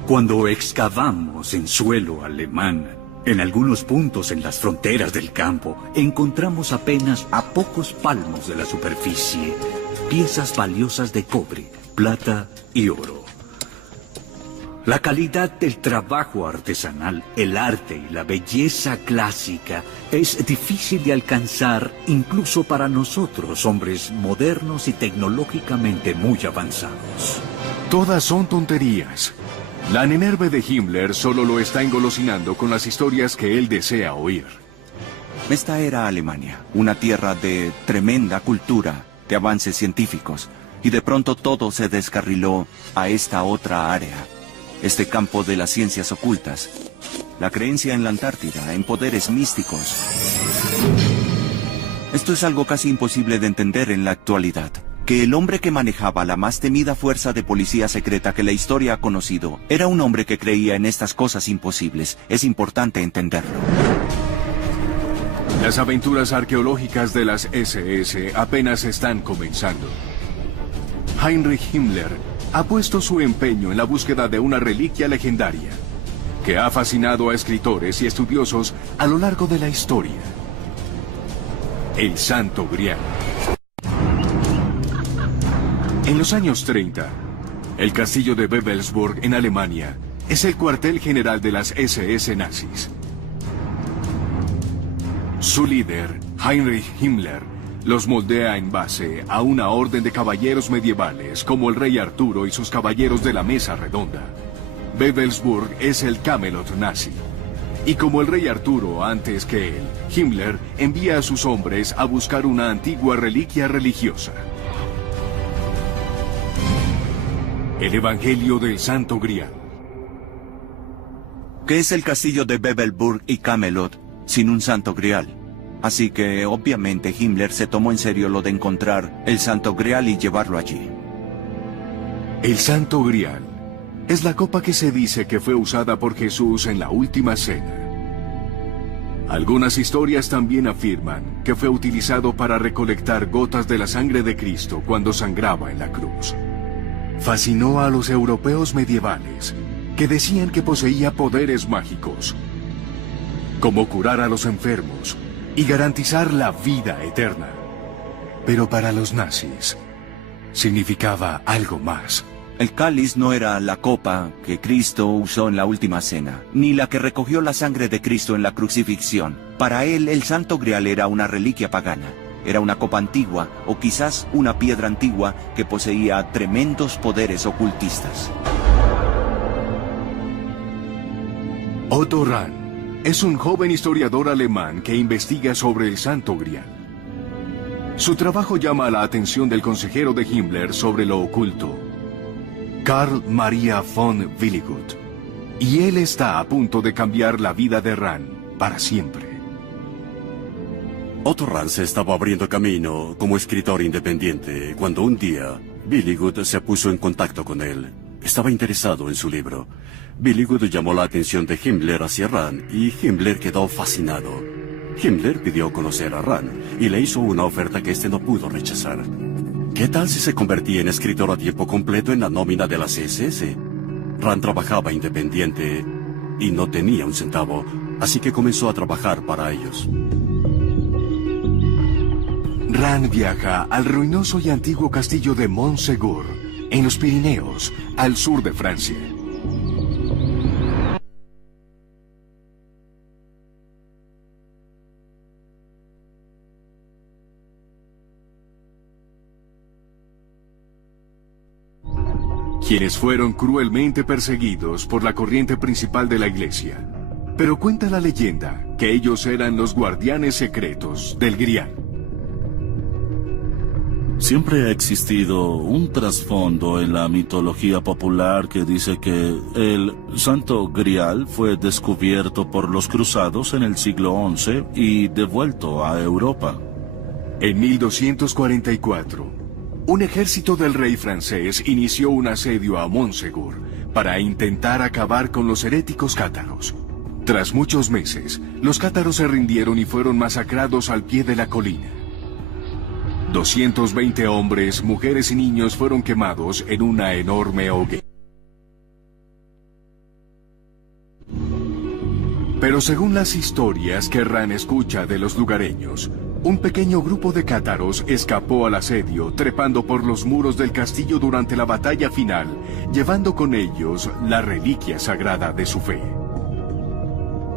Cuando excavamos en suelo alemán, en algunos puntos en las fronteras del campo, encontramos apenas a pocos palmos de la superficie piezas valiosas de cobre, plata y oro. La calidad del trabajo artesanal, el arte y la belleza clásica es difícil de alcanzar incluso para nosotros, hombres modernos y tecnológicamente muy avanzados. Todas son tonterías. La Ahnenerbe de Himmler solo lo está engolosinando con las historias que él desea oír. Esta era Alemania, una tierra de tremenda cultura, de avances científicos, y de pronto todo se descarriló a esta otra área, este campo de las ciencias ocultas, la creencia en la Antártida, en poderes místicos. Esto es algo casi imposible de entender en la actualidad. Que el hombre que manejaba la más temida fuerza de policía secreta que la historia ha conocido era un hombre que creía en estas cosas imposibles. Es importante entenderlo. Las aventuras arqueológicas de las SS apenas están comenzando. Heinrich Himmler ha puesto su empeño en la búsqueda de una reliquia legendaria que ha fascinado a escritores y estudiosos a lo largo de la historia. El Santo Grial. En los años 30, el castillo de Wewelsburg en Alemania es el cuartel general de las SS nazis. Su líder, Heinrich Himmler, los moldea en base a una orden de caballeros medievales como el rey Arturo y sus caballeros de la Mesa Redonda. Wewelsburg es el Camelot nazi. Y como el rey Arturo antes que él, Himmler envía a sus hombres a buscar una antigua reliquia religiosa. El Evangelio del Santo Grial. ¿Qué es el castillo de Wewelsburg y Camelot sin un Santo Grial? Así que, obviamente, Himmler se tomó en serio lo de encontrar el Santo Grial y llevarlo allí. El Santo Grial es la copa que se dice que fue usada por Jesús en la Última Cena. Algunas historias también afirman que fue utilizado para recolectar gotas de la sangre de Cristo cuando sangraba en la cruz. Fascinó a los europeos medievales, que decían que poseía poderes mágicos, como curar a los enfermos y garantizar la vida eterna. Pero para los nazis, significaba algo más. El cáliz no era la copa que Cristo usó en la Última Cena, ni la que recogió la sangre de Cristo en la crucifixión. Para él, el Santo Grial era una reliquia pagana. Era una copa antigua, o quizás una piedra antigua que poseía tremendos poderes ocultistas. Otto Rahn es un joven historiador alemán que investiga sobre el Santo Grial. Su trabajo llama la atención del consejero de Himmler sobre lo oculto, Karl Maria von Willigut, y él está a punto de cambiar la vida de Rahn para siempre. Otto Rahn se estaba abriendo camino como escritor independiente cuando un día Willigut se puso en contacto con él. Estaba interesado en su libro. Willigut llamó la atención de Himmler hacia Rahn y Himmler quedó fascinado. Himmler pidió conocer a Rahn y le hizo una oferta que éste no pudo rechazar. ¿Qué tal si se convertía en escritor a tiempo completo en la nómina de las SS? Rand trabajaba independiente y no tenía un centavo, así que comenzó a trabajar para ellos. Rand viaja al ruinoso y antiguo castillo de Montségur, en los Pirineos, al sur de Francia. Quienes fueron cruelmente perseguidos por la corriente principal de la iglesia. Pero cuenta la leyenda que ellos eran los guardianes secretos del Grial. Siempre ha existido un trasfondo en la mitología popular que dice que el Santo Grial fue descubierto por los cruzados en el siglo XI y devuelto a Europa. En 1244, un ejército del rey francés inició un asedio a Montségur para intentar acabar con los heréticos cátaros. Tras muchos meses, los cátaros se rindieron y fueron masacrados al pie de la colina. 220 hombres, mujeres y niños fueron quemados en una enorme hoguera. Pero según las historias que Rand escucha de los lugareños, un pequeño grupo de cátaros escapó al asedio trepando por los muros del castillo durante la batalla final, llevando con ellos la reliquia sagrada de su fe.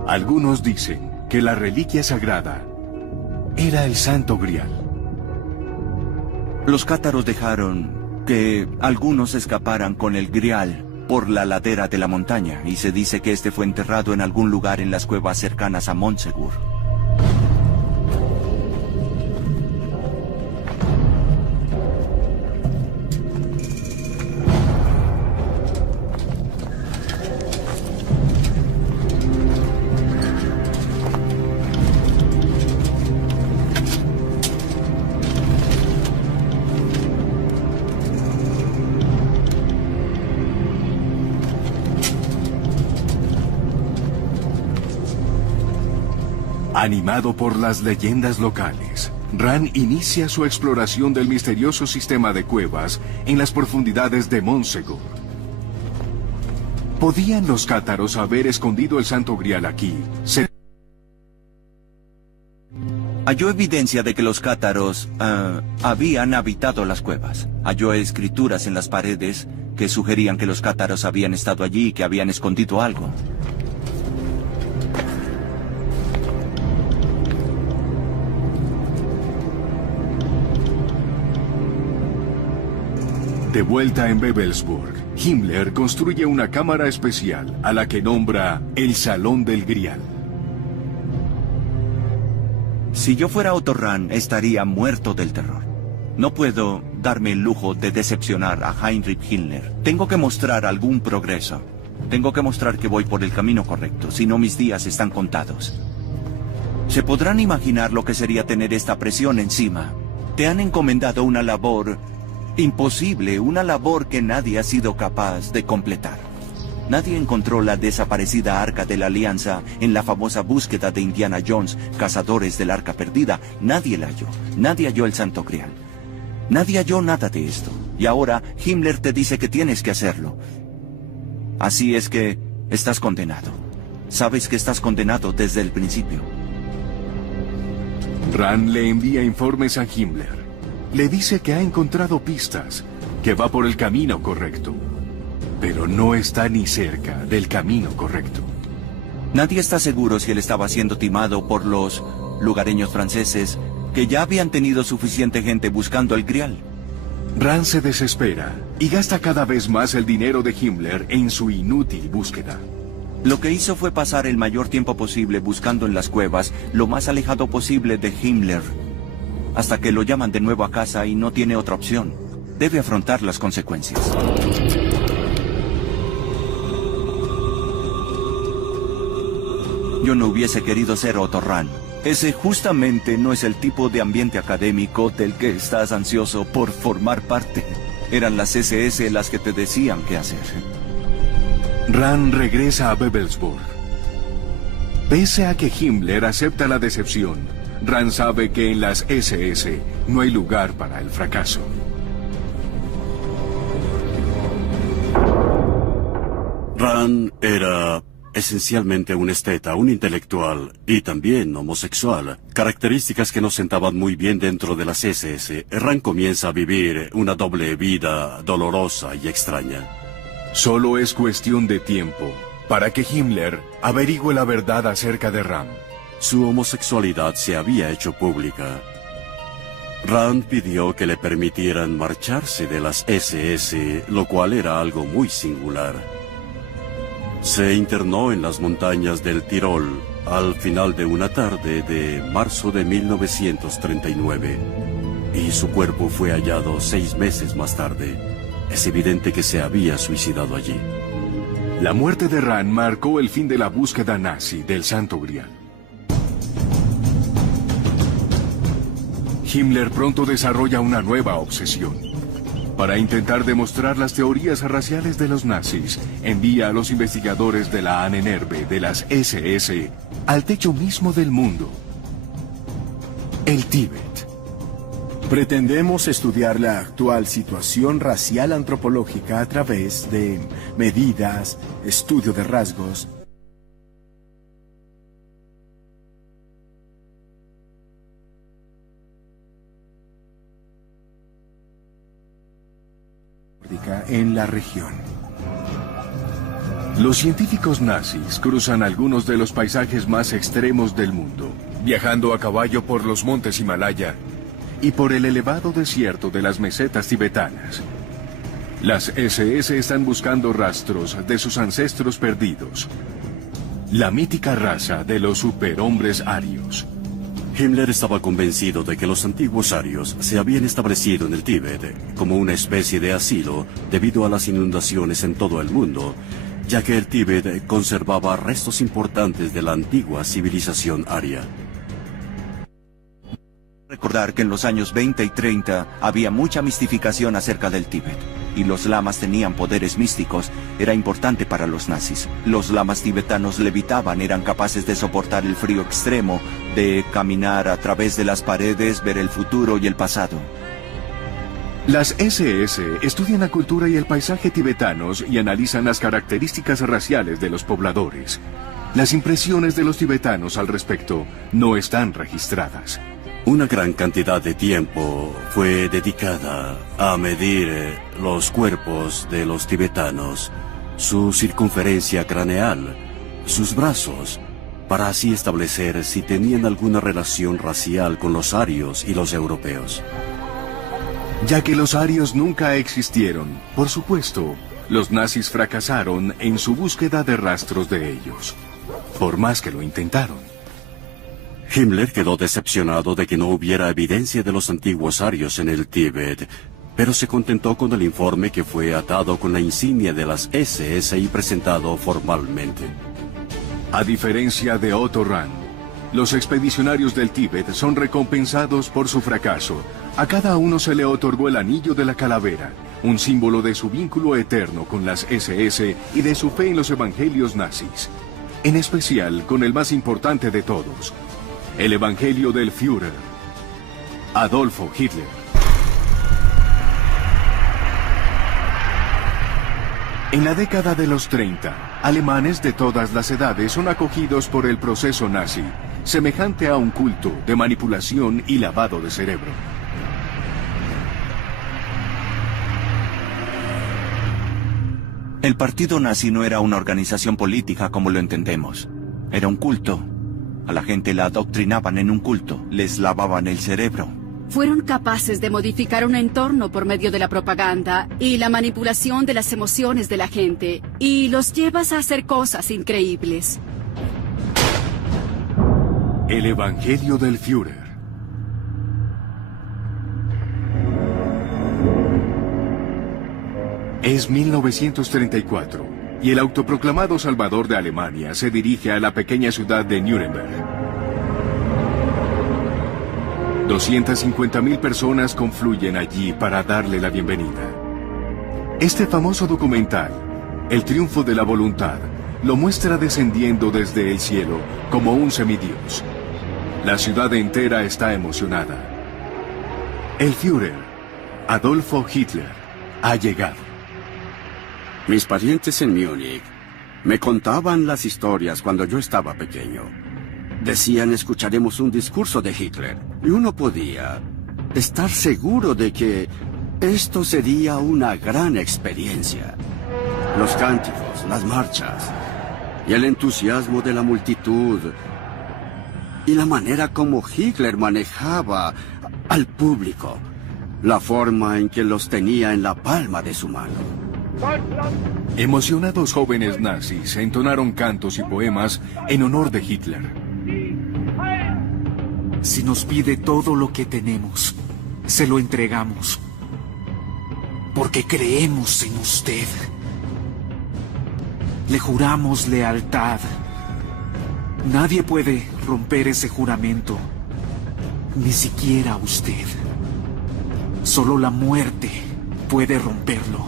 Algunos dicen que la reliquia sagrada era el Santo Grial. Los cátaros dejaron que algunos escaparan con el Grial por la ladera de la montaña, y se dice que este fue enterrado en algún lugar en las cuevas cercanas a Montségur. Animado por las leyendas locales, Rand inicia su exploración del misterioso sistema de cuevas en las profundidades de Montségur. ¿Podían los cátaros haber escondido el Santo Grial aquí? Halló evidencia de que los cátaros habían habitado las cuevas. Halló escrituras en las paredes que sugerían que los cátaros habían estado allí y que habían escondido algo. De vuelta en Wewelsburg, Himmler construye una cámara especial a la que nombra el Salón del Grial. Si yo fuera Otto Rand, estaría muerto del terror. No puedo darme el lujo de decepcionar a Heinrich Himmler. Tengo que mostrar algún progreso. Tengo que mostrar que voy por el camino correcto, si no mis días están contados. Se podrán imaginar lo que sería tener esta presión encima. Te han encomendado una labor imposible, una labor que nadie ha sido capaz de completar. Nadie encontró la desaparecida Arca de la Alianza en la famosa búsqueda de Indiana Jones, cazadores del Arca Perdida. Nadie la halló. Nadie halló el Santo Grial. Nadie halló nada de esto. Y ahora Himmler te dice que tienes que hacerlo. Así es que estás condenado. Sabes que estás condenado desde el principio. Rand le envía informes a Himmler. Le dice que ha encontrado pistas, que va por el camino correcto, pero no está ni cerca del camino correcto. Nadie está seguro si él estaba siendo timado por los lugareños franceses, que ya habían tenido suficiente gente buscando el Grial. Rand se desespera y gasta cada vez más el dinero de Himmler en su inútil búsqueda. Lo que hizo fue pasar el mayor tiempo posible buscando en las cuevas, lo más alejado posible de Himmler, hasta que lo llaman de nuevo a casa y no tiene otra opción. Debe afrontar las consecuencias. Yo no hubiese querido ser Otto Rand. Ese justamente no es el tipo de ambiente académico del que estás ansioso por formar parte. Eran las SS las que te decían qué hacer. Rand regresa a Wewelsburg. Pese a que Himmler acepta la decepción, Rand sabe que en las SS no hay lugar para el fracaso. Rand era esencialmente un esteta, un intelectual y también homosexual, características que no sentaban muy bien dentro de las SS. Rand comienza a vivir una doble vida dolorosa y extraña. Solo es cuestión de tiempo para que Himmler averigüe la verdad acerca de Rand. Su homosexualidad se había hecho pública. Rand pidió que le permitieran marcharse de las SS, lo cual era algo muy singular. Se internó en las montañas del Tirol al final de una tarde de marzo de 1939 y su cuerpo fue hallado 6 meses más tarde. Es evidente que se había suicidado allí. La muerte de Rand marcó el fin de la búsqueda nazi del Santo Grial. Himmler pronto desarrolla una nueva obsesión. Para intentar demostrar las teorías raciales de los nazis, envía a los investigadores de la Ahnenerbe de las SS al techo mismo del mundo, el Tíbet. Pretendemos estudiar la actual situación racial antropológica a través de medidas, estudio de rasgos, en la región. Los científicos nazis cruzan algunos de los paisajes más extremos del mundo, viajando a caballo por los montes Himalaya y por el elevado desierto de las mesetas tibetanas. Las SS están buscando rastros de sus ancestros perdidos, la mítica raza de los superhombres arios. Himmler estaba convencido de que los antiguos arios se habían establecido en el Tíbet como una especie de asilo debido a las inundaciones en todo el mundo, ya que el Tíbet conservaba restos importantes de la antigua civilización aria. Recordar que en los años 20 y 30 había mucha mistificación acerca del Tíbet, y los lamas tenían poderes místicos. Era importante para los nazis. Los lamas tibetanos levitaban, eran capaces de soportar el frío extremo, de caminar a través de las paredes, ver el futuro y el pasado. Las SS estudian la cultura y el paisaje tibetanos y analizan las características raciales de los pobladores. Las impresiones de los tibetanos al respecto no están registradas. Una gran cantidad de tiempo fue dedicada a medir los cuerpos de los tibetanos, su circunferencia craneal, sus brazos, para así establecer si tenían alguna relación racial con los arios y los europeos. Ya que los arios nunca existieron, por supuesto, los nazis fracasaron en su búsqueda de rastros de ellos, por más que lo intentaron. Himmler quedó decepcionado de que no hubiera evidencia de los antiguos arios en el Tíbet, pero se contentó con el informe que fue atado con la insignia de las SS y presentado formalmente. A diferencia de Otto Rand, los expedicionarios del Tíbet son recompensados por su fracaso. A cada uno se le otorgó el anillo de la calavera, un símbolo de su vínculo eterno con las SS y de su fe en los evangelios nazis. En especial con el más importante de todos, el Evangelio del Führer, Adolfo Hitler. En la década de los 30, alemanes de todas las edades son acogidos por el proceso nazi, semejante a un culto de manipulación y lavado de cerebro. El partido nazi no era una organización política como lo entendemos. Era un culto. A la gente la adoctrinaban en un culto, les lavaban el cerebro. Fueron capaces de modificar un entorno por medio de la propaganda y la manipulación de las emociones de la gente, y los llevas a hacer cosas increíbles. El Evangelio del Führer. Es 1934. Y el autoproclamado salvador de Alemania se dirige a la pequeña ciudad de Nuremberg. 250.000 personas confluyen allí para darle la bienvenida. Este famoso documental, El triunfo de la voluntad, lo muestra descendiendo desde el cielo como un semidios. La ciudad entera está emocionada. El Führer, Adolfo Hitler, ha llegado. Mis parientes en Múnich Me contaban las historias cuando yo estaba pequeño. Decían, escucharemos un discurso de Hitler, y uno podía estar seguro de que esto sería una gran experiencia. Los cánticos, las marchas, y el entusiasmo de la multitud, y la manera como Hitler manejaba al público, la forma en que los tenía en la palma de su mano. Emocionados jóvenes nazis entonaron cantos y poemas en honor de Hitler. Si nos pide todo lo que tenemos, se lo entregamos. Porque creemos en usted. Le juramos lealtad. Nadie puede romper ese juramento. Ni siquiera usted. Solo la muerte puede romperlo.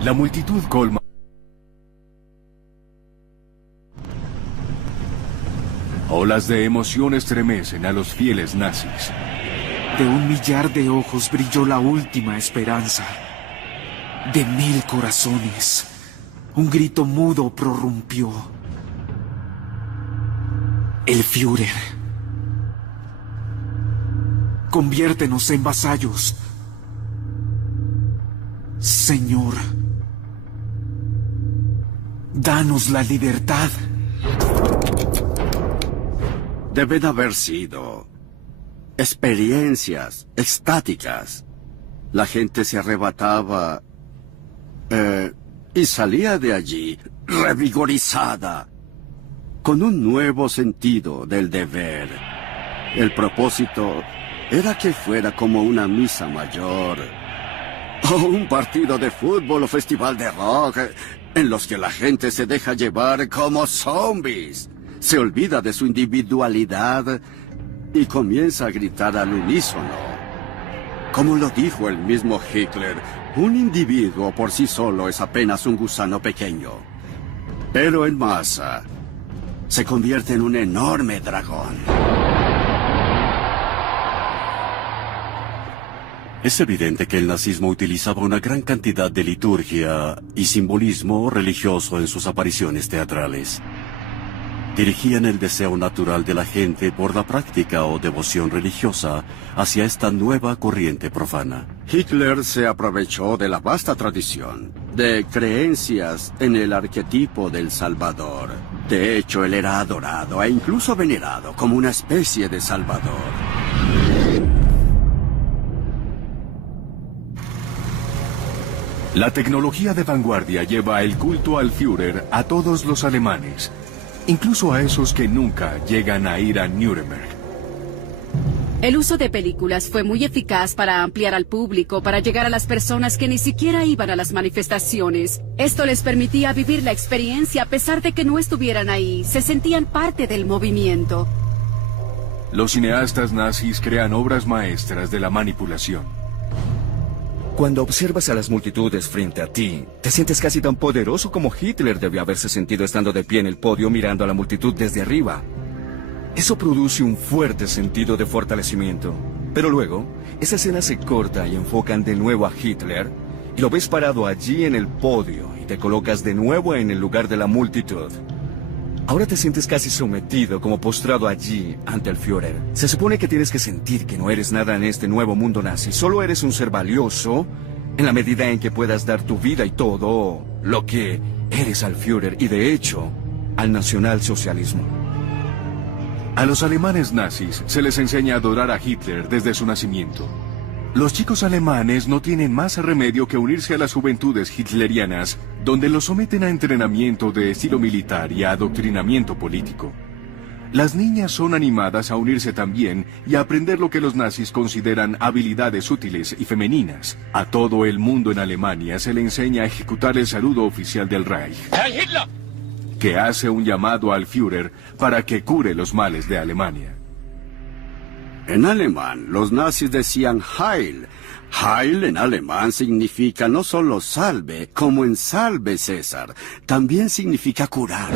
La multitud colma. Olas de emoción estremecen a los fieles nazis. De 1 millar de ojos brilló la última esperanza. De 1000 corazones, un grito mudo prorrumpió. El Führer. Conviértenos en vasallos. Señor, danos la libertad. Deben haber sido experiencias extáticas. La gente se arrebataba y salía de allí revigorizada, con un nuevo sentido del deber. El propósito era que fuera como una misa mayor, o un partido de fútbol o festival de rock, en los que la gente se deja llevar como zombies. Se olvida de su individualidad y comienza a gritar al unísono. Como lo dijo el mismo Hitler, un individuo por sí solo es apenas un gusano pequeño. Pero en masa, se convierte en un enorme dragón. Es evidente que el nazismo utilizaba una gran cantidad de liturgia y simbolismo religioso en sus apariciones teatrales. Dirigían el deseo natural de la gente por la práctica o devoción religiosa hacia esta nueva corriente profana. Hitler se aprovechó de la vasta tradición de creencias en el arquetipo del Salvador. De hecho, él era adorado e incluso venerado como una especie de Salvador. La tecnología de vanguardia lleva el culto al Führer a todos los alemanes, incluso a esos que nunca llegan a ir a Nuremberg. El uso de películas fue muy eficaz para ampliar al público, para llegar a las personas que ni siquiera iban a las manifestaciones. Esto les permitía vivir la experiencia a pesar de que no estuvieran ahí, se sentían parte del movimiento. Los cineastas nazis crean obras maestras de la manipulación. Cuando observas a las multitudes frente a ti, te sientes casi tan poderoso como Hitler debió haberse sentido estando de pie en el podio mirando a la multitud desde arriba. Eso produce un fuerte sentido de fortalecimiento. Pero luego, esa escena se corta y enfocan de nuevo a Hitler, y lo ves parado allí en el podio, y te colocas de nuevo en el lugar de la multitud. Ahora te sientes casi sometido, como postrado allí ante el Führer. Se supone que tienes que sentir que no eres nada en este nuevo mundo nazi. Solo eres un ser valioso en la medida en que puedas dar tu vida y todo lo que eres al Führer y, de hecho, al nacionalsocialismo. A los alemanes nazis se les enseña a adorar a Hitler desde su nacimiento. Los chicos alemanes no tienen más remedio que unirse a las juventudes hitlerianas, donde los someten a entrenamiento de estilo militar y a adoctrinamiento político. Las niñas son animadas a unirse también y a aprender lo que los nazis consideran habilidades útiles y femeninas. A todo el mundo en Alemania se le enseña a ejecutar el saludo oficial del Reich, que hace un llamado al Führer para que cure los males de Alemania. En alemán, los nazis decían Heil. Heil en alemán significa no solo salve, como en salve César, también significa curar.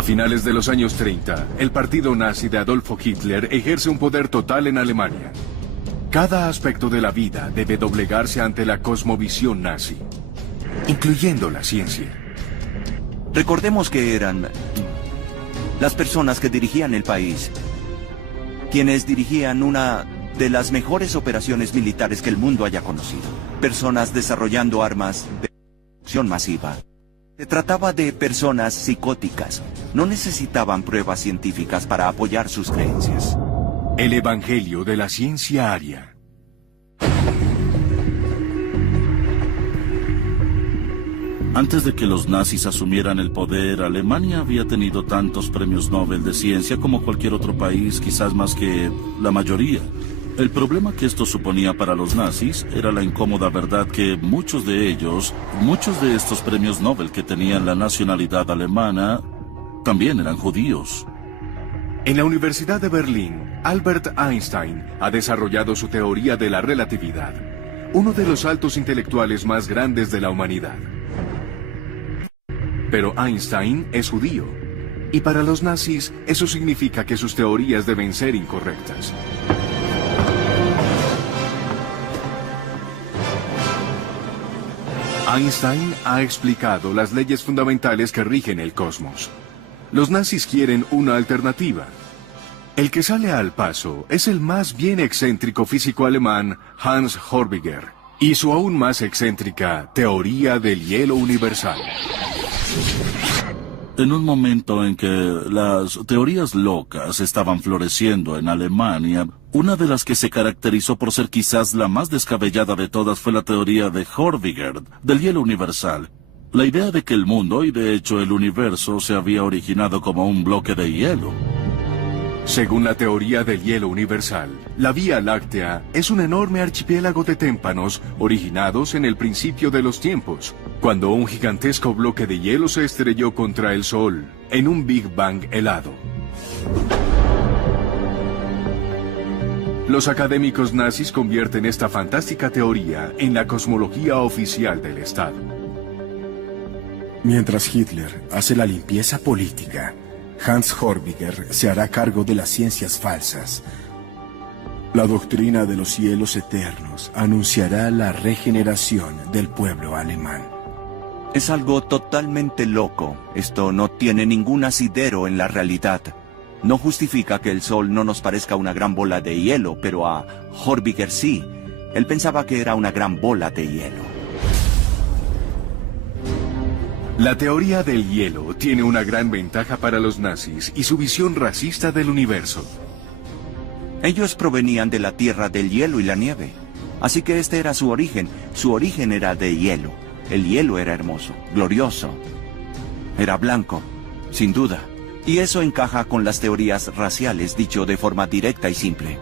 A finales de los años 30, el partido nazi de Adolfo Hitler ejerce un poder total en Alemania. Cada aspecto de la vida debe doblegarse ante la cosmovisión nazi, incluyendo la ciencia. Recordemos que eran las personas que dirigían el país, quienes dirigían una de las mejores operaciones militares que el mundo haya conocido. Personas desarrollando armas de destrucción masiva. Se trataba de personas psicóticas. No necesitaban pruebas científicas para apoyar sus creencias. El Evangelio de la Ciencia Aria. Antes de que los nazis asumieran el poder, Alemania había tenido tantos premios Nobel de ciencia como cualquier otro país, quizás más que la mayoría. El problema que esto suponía para los nazis era la incómoda verdad que muchos de estos premios Nobel que tenían la nacionalidad alemana, también eran judíos. En la Universidad de Berlín, Albert Einstein ha desarrollado su teoría de la relatividad, uno de los saltos intelectuales más grandes de la humanidad. Pero Einstein es judío, y para los nazis eso significa que sus teorías deben ser incorrectas. Einstein ha explicado las leyes fundamentales que rigen el cosmos. Los nazis quieren una alternativa. El que sale al paso es el más bien excéntrico físico alemán Hans Horbiger y su aún más excéntrica teoría del hielo universal. En un momento en que las teorías locas estaban floreciendo en Alemania, una de las que se caracterizó por ser quizás la más descabellada de todas fue la teoría de Horbiger, del hielo universal. La idea de que el mundo, y de hecho el universo, se había originado como un bloque de hielo. Según la teoría del hielo universal, la Vía Láctea es un enorme archipiélago de témpanos originados en el principio de los tiempos, cuando un gigantesco bloque de hielo se estrelló contra el Sol, en un Big Bang helado. Los académicos nazis convierten esta fantástica teoría en la cosmología oficial del Estado. Mientras Hitler hace la limpieza política, Hans Horbiger se hará cargo de las ciencias falsas. La doctrina de los cielos eternos anunciará la regeneración del pueblo alemán. Es algo totalmente loco. Esto no tiene ningún asidero en la realidad. No justifica que el Sol no nos parezca una gran bola de hielo, pero a Horbiger sí. Él pensaba que era una gran bola de hielo. La teoría del hielo tiene una gran ventaja para los nazis y su visión racista del universo. Ellos provenían de la tierra del hielo y la nieve. Así que este era su origen. Su origen era de hielo. El hielo era hermoso, glorioso. Era blanco, sin duda. Y eso encaja con las teorías raciales, dicho de forma directa y simple.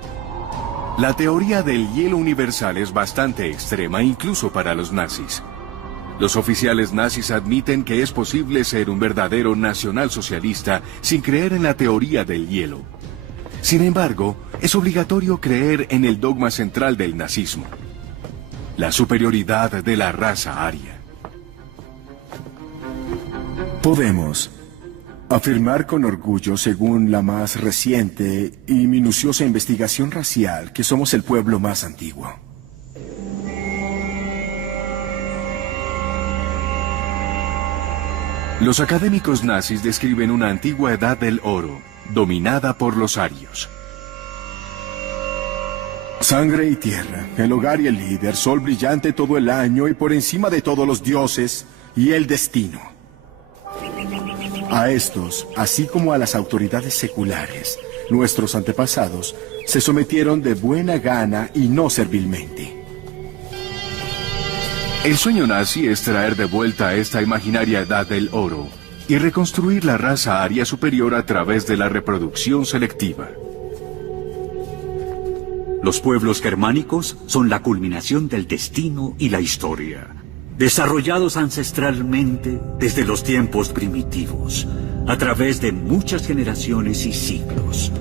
La teoría del hielo universal es bastante extrema, incluso para los nazis. Los oficiales nazis admiten que es posible ser un verdadero nacionalsocialista sin creer en la teoría del hielo. Sin embargo, es obligatorio creer en el dogma central del nazismo: la superioridad de la raza aria. Podemos afirmar con orgullo, según la más reciente y minuciosa investigación racial, que somos el pueblo más antiguo. Los académicos nazis describen una antigua edad del oro, dominada por los arios. Sangre y tierra, el hogar y el líder, sol brillante todo el año y por encima de todos los dioses, y el destino. A estos, así como a las autoridades seculares, nuestros antepasados se sometieron de buena gana y no servilmente. El sueño nazi es traer de vuelta a esta imaginaria edad del oro y reconstruir la raza aria superior a través de la reproducción selectiva. Los pueblos germánicos son la culminación del destino y la historia, desarrollados ancestralmente desde los tiempos primitivos, a través de muchas generaciones y siglos.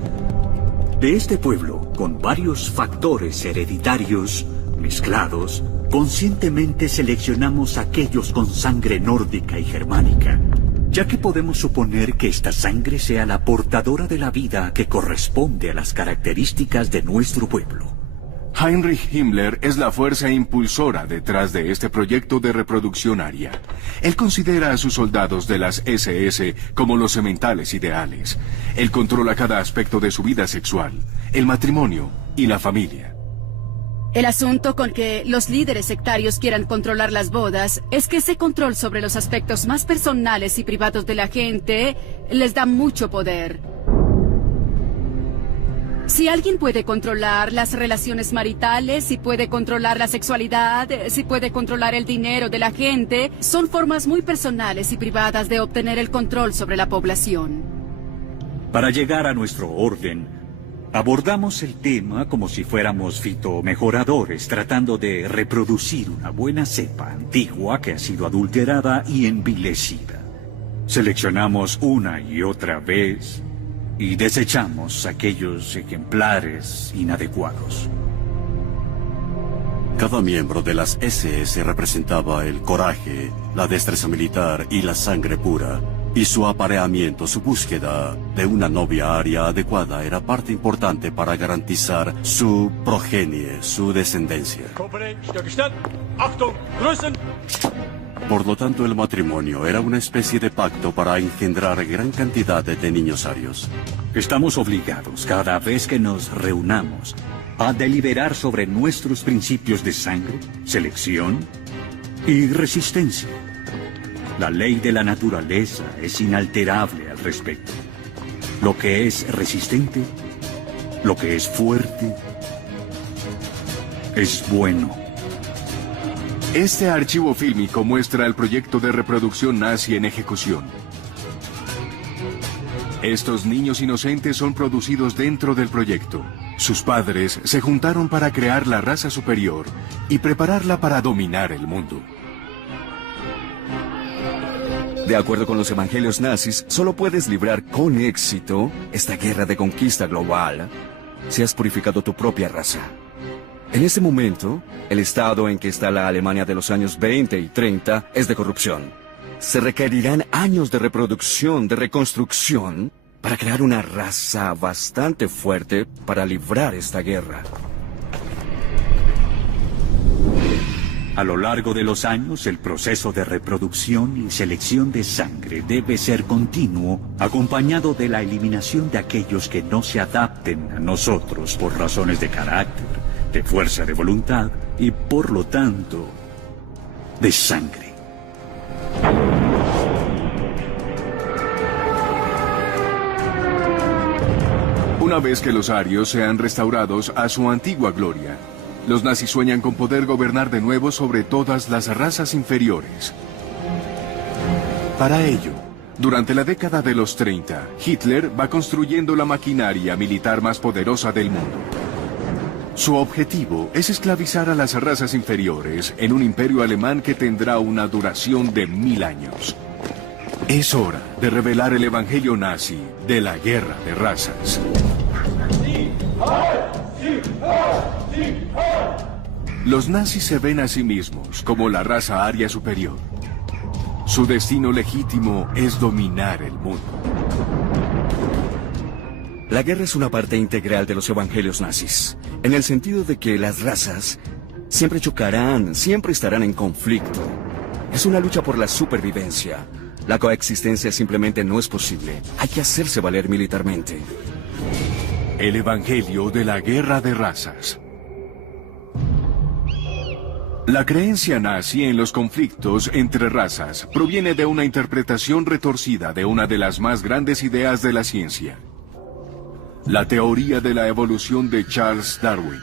De este pueblo, con varios factores hereditarios mezclados, conscientemente seleccionamos aquellos con sangre nórdica y germánica, ya que podemos suponer que esta sangre sea la portadora de la vida que corresponde a las características de nuestro pueblo. Heinrich Himmler es la fuerza impulsora detrás de este proyecto de reproducción aria. Él considera a sus soldados de las SS como los sementales ideales. Él controla cada aspecto de su vida sexual, el matrimonio y la familia. El asunto con que los líderes sectarios quieran controlar las bodas es que ese control sobre los aspectos más personales y privados de la gente les da mucho poder. Si alguien puede controlar las relaciones maritales, si puede controlar la sexualidad, si puede controlar el dinero de la gente, son formas muy personales y privadas de obtener el control sobre la población. Para llegar a nuestro orden, abordamos el tema como si fuéramos fitomejoradores, tratando de reproducir una buena cepa antigua que ha sido adulterada y envilecida. Seleccionamos una y otra vez y desechamos aquellos ejemplares inadecuados. Cada miembro de las SS representaba el coraje, la destreza militar y la sangre pura. Y su apareamiento, su búsqueda de una novia aria adecuada era parte importante para garantizar su progenie, su descendencia. Por lo tanto, el matrimonio era una especie de pacto para engendrar gran cantidad de niños arios. Estamos obligados, cada vez que nos reunamos, a deliberar sobre nuestros principios de sangre, selección y resistencia. La ley de la naturaleza es inalterable al respecto. Lo que es resistente, lo que es fuerte, es bueno. Este archivo fílmico muestra el proyecto de reproducción nazi en ejecución. Estos niños inocentes son producidos dentro del proyecto. Sus padres se juntaron para crear la raza superior y prepararla para dominar el mundo. De acuerdo con los evangelios nazis, solo puedes librar con éxito esta guerra de conquista global si has purificado tu propia raza. En este momento, el estado en que está la Alemania de los años 20 y 30 es de corrupción. Se requerirán años de reproducción, de reconstrucción, para crear una raza bastante fuerte para librar esta guerra. A lo largo de los años, el proceso de reproducción y selección de sangre debe ser continuo, acompañado de la eliminación de aquellos que no se adapten a nosotros por razones de carácter, de fuerza de voluntad y, por lo tanto, de sangre. Una vez que los arios sean restaurados a su antigua gloria, los nazis sueñan con poder gobernar de nuevo sobre todas las razas inferiores. Para ello, durante la década de los 30, Hitler va construyendo la maquinaria militar más poderosa del mundo. Su objetivo es esclavizar a las razas inferiores en un imperio alemán que tendrá una duración de 1000 años. Es hora de revelar el evangelio nazi de la guerra de razas. Los nazis se ven a sí mismos como la raza aria superior. Su destino legítimo es dominar el mundo. La guerra es una parte integral de los evangelios nazis, en el sentido de que las razas siempre chocarán, siempre estarán en conflicto. Es una lucha por la supervivencia. La coexistencia simplemente no es posible. Hay que hacerse valer militarmente. El evangelio de la guerra de razas. La creencia nazi en los conflictos entre razas proviene de una interpretación retorcida de una de las más grandes ideas de la ciencia: la teoría de la evolución de Charles Darwin.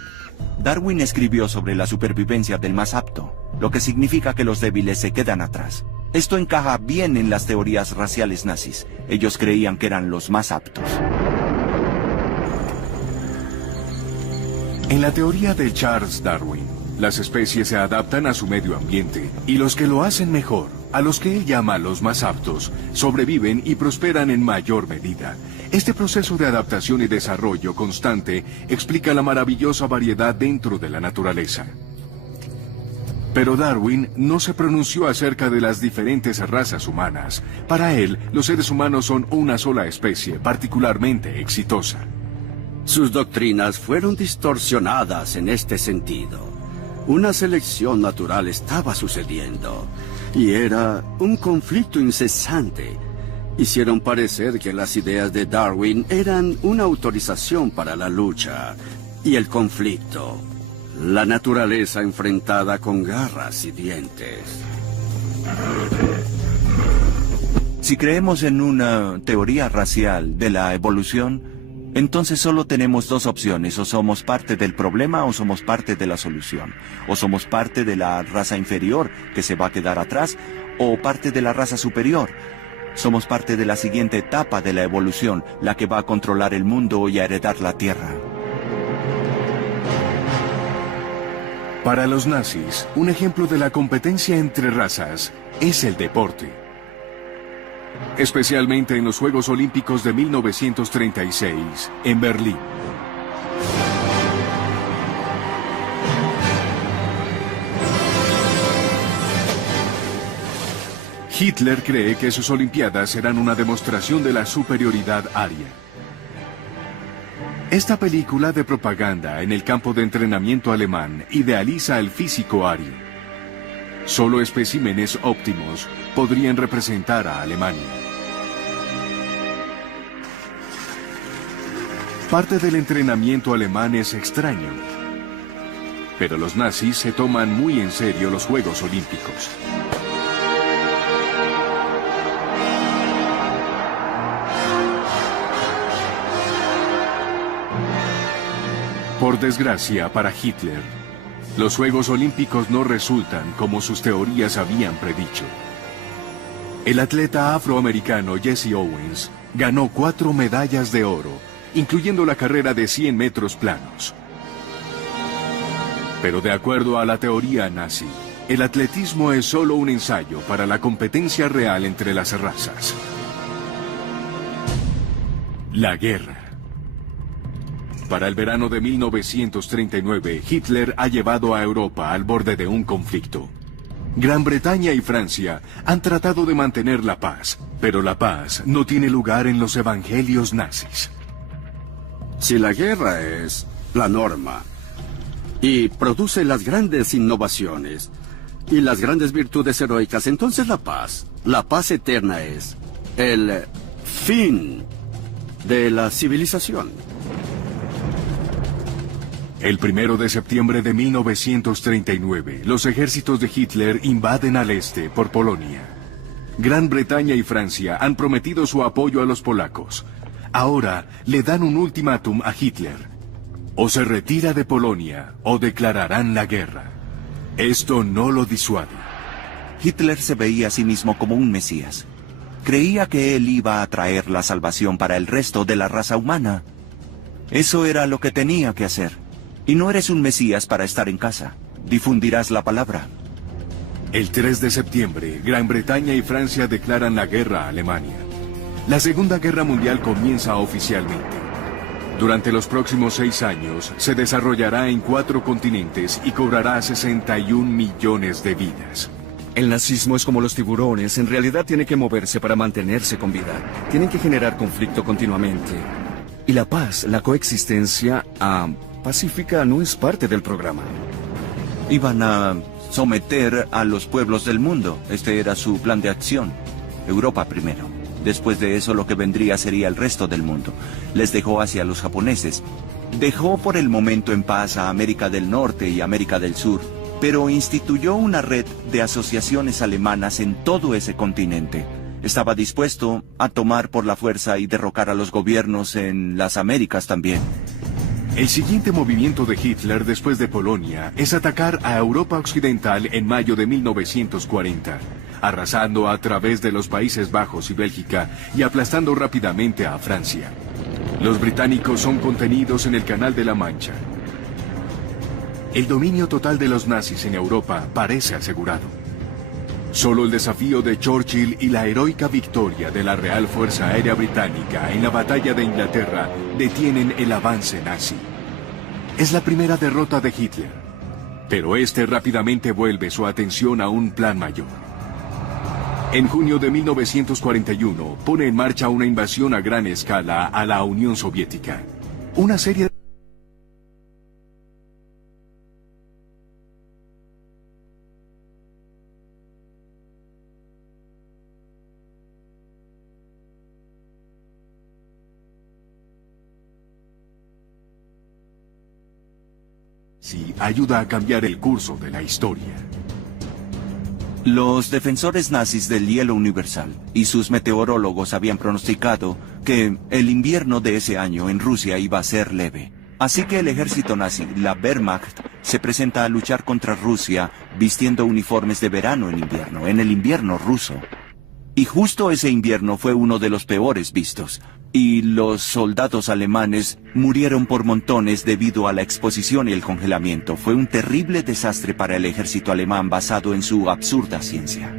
Darwin escribió sobre la supervivencia del más apto, lo que significa que los débiles se quedan atrás. Esto encaja bien en las teorías raciales nazis. Ellos creían que eran los más aptos. En la teoría de Charles Darwin, las especies se adaptan a su medio ambiente, y los que lo hacen mejor, a los que él llama los más aptos, sobreviven y prosperan en mayor medida. Este proceso de adaptación y desarrollo constante explica la maravillosa variedad dentro de la naturaleza. Pero Darwin no se pronunció acerca de las diferentes razas humanas. Para él, los seres humanos son una sola especie, particularmente exitosa. Sus doctrinas fueron distorsionadas en este sentido. Una selección natural estaba sucediendo, y era un conflicto incesante. Hicieron parecer que las ideas de Darwin eran una autorización para la lucha y el conflicto. La naturaleza enfrentada con garras y dientes. Si creemos en una teoría racial de la evolución, entonces solo tenemos dos opciones: o somos parte del problema o somos parte de la solución. O somos parte de la raza inferior, que se va a quedar atrás, o parte de la raza superior. Somos parte de la siguiente etapa de la evolución, la que va a controlar el mundo y a heredar la Tierra. Para los nazis, un ejemplo de la competencia entre razas es el deporte. Especialmente en los Juegos Olímpicos de 1936, en Berlín. Hitler cree que sus Olimpiadas serán una demostración de la superioridad aria. Esta película de propaganda en el campo de entrenamiento alemán idealiza al físico ario. Solo especímenes óptimos podrían representar a Alemania. Parte del entrenamiento alemán es extraño, pero los nazis se toman muy en serio los Juegos Olímpicos. Por desgracia para Hitler, los Juegos Olímpicos no resultan como sus teorías habían predicho. El atleta afroamericano Jesse Owens ganó 4 medallas de oro, incluyendo la carrera de 100 metros planos. Pero de acuerdo a la teoría nazi, el atletismo es solo un ensayo para la competencia real entre las razas. La guerra. Para el verano de 1939, Hitler ha llevado a Europa al borde de un conflicto. Gran Bretaña y Francia han tratado de mantener la paz, pero la paz no tiene lugar en los evangelios nazis. Si la guerra es la norma y produce las grandes innovaciones y las grandes virtudes heroicas, entonces la paz eterna es el fin de la civilización. El 1 de septiembre de 1939, los ejércitos de Hitler invaden al este por Polonia. Gran Bretaña y Francia han prometido su apoyo a los polacos. Ahora le dan un ultimátum a Hitler. O se retira de Polonia o declararán la guerra. Esto no lo disuade. Hitler se veía a sí mismo como un mesías. Creía que él iba a traer la salvación para el resto de la raza humana. Eso era lo que tenía que hacer. Y no eres un mesías para estar en casa. Difundirás la palabra. El 3 de septiembre, Gran Bretaña y Francia declaran la guerra a Alemania. La Segunda Guerra Mundial comienza oficialmente. Durante los próximos 6 años, se desarrollará en 4 continentes y cobrará 61 millones de vidas. El nazismo es como los tiburones, en realidad tiene que moverse para mantenerse con vida. Tienen que generar conflicto continuamente. Y la paz, la coexistencia pacífica no es parte del programa. Iban a someter a los pueblos del mundo. Este era su plan de acción. Europa primero. Después de eso lo que vendría sería el resto del mundo. Les dejó hacia los japoneses. Dejó por el momento en paz a América del Norte y América del Sur, pero instituyó una red de asociaciones alemanas en todo ese continente. Estaba dispuesto a tomar por la fuerza y derrocar a los gobiernos en las Américas también. El siguiente movimiento de Hitler después de Polonia es atacar a Europa Occidental en mayo de 1940, arrasando a través de los Países Bajos y Bélgica y aplastando rápidamente a Francia. Los británicos son contenidos en el Canal de la Mancha. El dominio total de los nazis en Europa parece asegurado. Solo el desafío de Churchill y la heroica victoria de la Real Fuerza Aérea Británica en la Batalla de Inglaterra detienen el avance nazi. Es la primera derrota de Hitler, pero este rápidamente vuelve su atención a un plan mayor. En junio de 1941 pone en marcha una invasión a gran escala a la Unión Soviética. Una serie de ayuda a cambiar el curso de la historia. Los defensores nazis del hielo universal y sus meteorólogos habían pronosticado que el invierno de ese año en Rusia iba a ser leve. Así que el ejército nazi, la Wehrmacht, se presenta a luchar contra Rusia vistiendo uniformes de verano en el invierno ruso. Y justo ese invierno fue uno de los peores vistos. Y los soldados alemanes murieron por montones debido a la exposición y el congelamiento. Fue un terrible desastre para el ejército alemán basado en su absurda ciencia.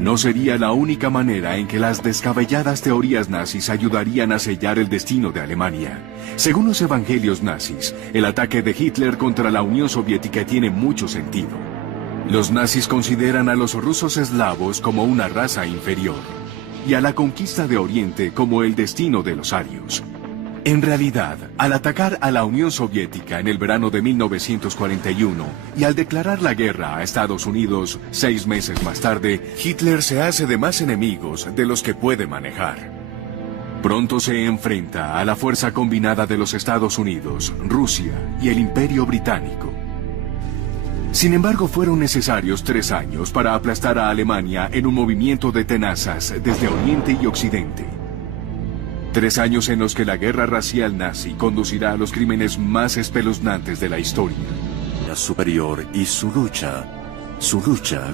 No sería la única manera en que las descabelladas teorías nazis ayudarían a sellar el destino de Alemania. Según los evangelios nazis, el ataque de Hitler contra la Unión Soviética tiene mucho sentido. Los nazis consideran a los rusos eslavos como una raza inferior y a la conquista de Oriente como el destino de los arios. En realidad, al atacar a la Unión Soviética en el verano de 1941 y al declarar la guerra a Estados Unidos 6 meses más tarde, Hitler se hace de más enemigos de los que puede manejar. Pronto se enfrenta a la fuerza combinada de los Estados Unidos, Rusia y el Imperio Británico. Sin embargo, fueron necesarios 3 años para aplastar a Alemania en un movimiento de tenazas desde Oriente y Occidente. 3 años en los que la guerra racial nazi conducirá a los crímenes más espeluznantes de la historia. La superior y su lucha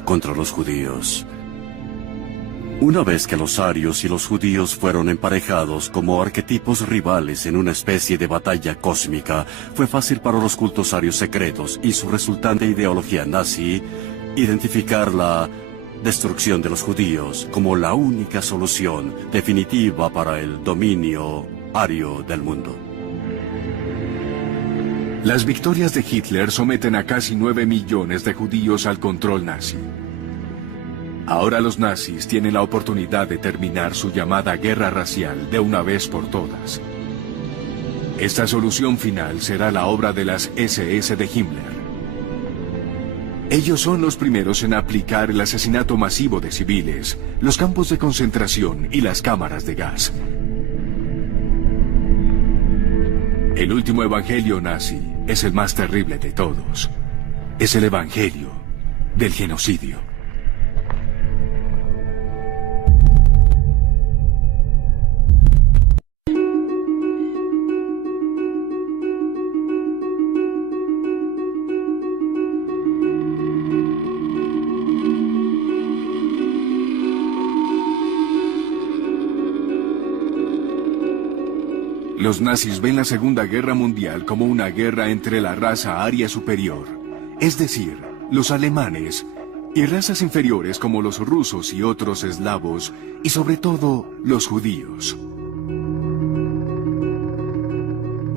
contra los judíos. Una vez que los arios y los judíos fueron emparejados como arquetipos rivales en una especie de batalla cósmica, fue fácil para los cultos arios secretos y su resultante ideología nazi identificar la destrucción de los judíos como la única solución definitiva para el dominio ario del mundo. Las victorias de Hitler someten a casi 9 millones de judíos al control nazi. Ahora los nazis tienen la oportunidad de terminar su llamada guerra racial de una vez por todas. Esta solución final será la obra de las SS de Himmler. Ellos son los primeros en aplicar el asesinato masivo de civiles, los campos de concentración y las cámaras de gas. El último evangelio nazi es el más terrible de todos. Es el evangelio del genocidio. Los nazis ven la Segunda Guerra Mundial como una guerra entre la raza aria superior, es decir, los alemanes, y razas inferiores como los rusos y otros eslavos, y sobre todo los judíos.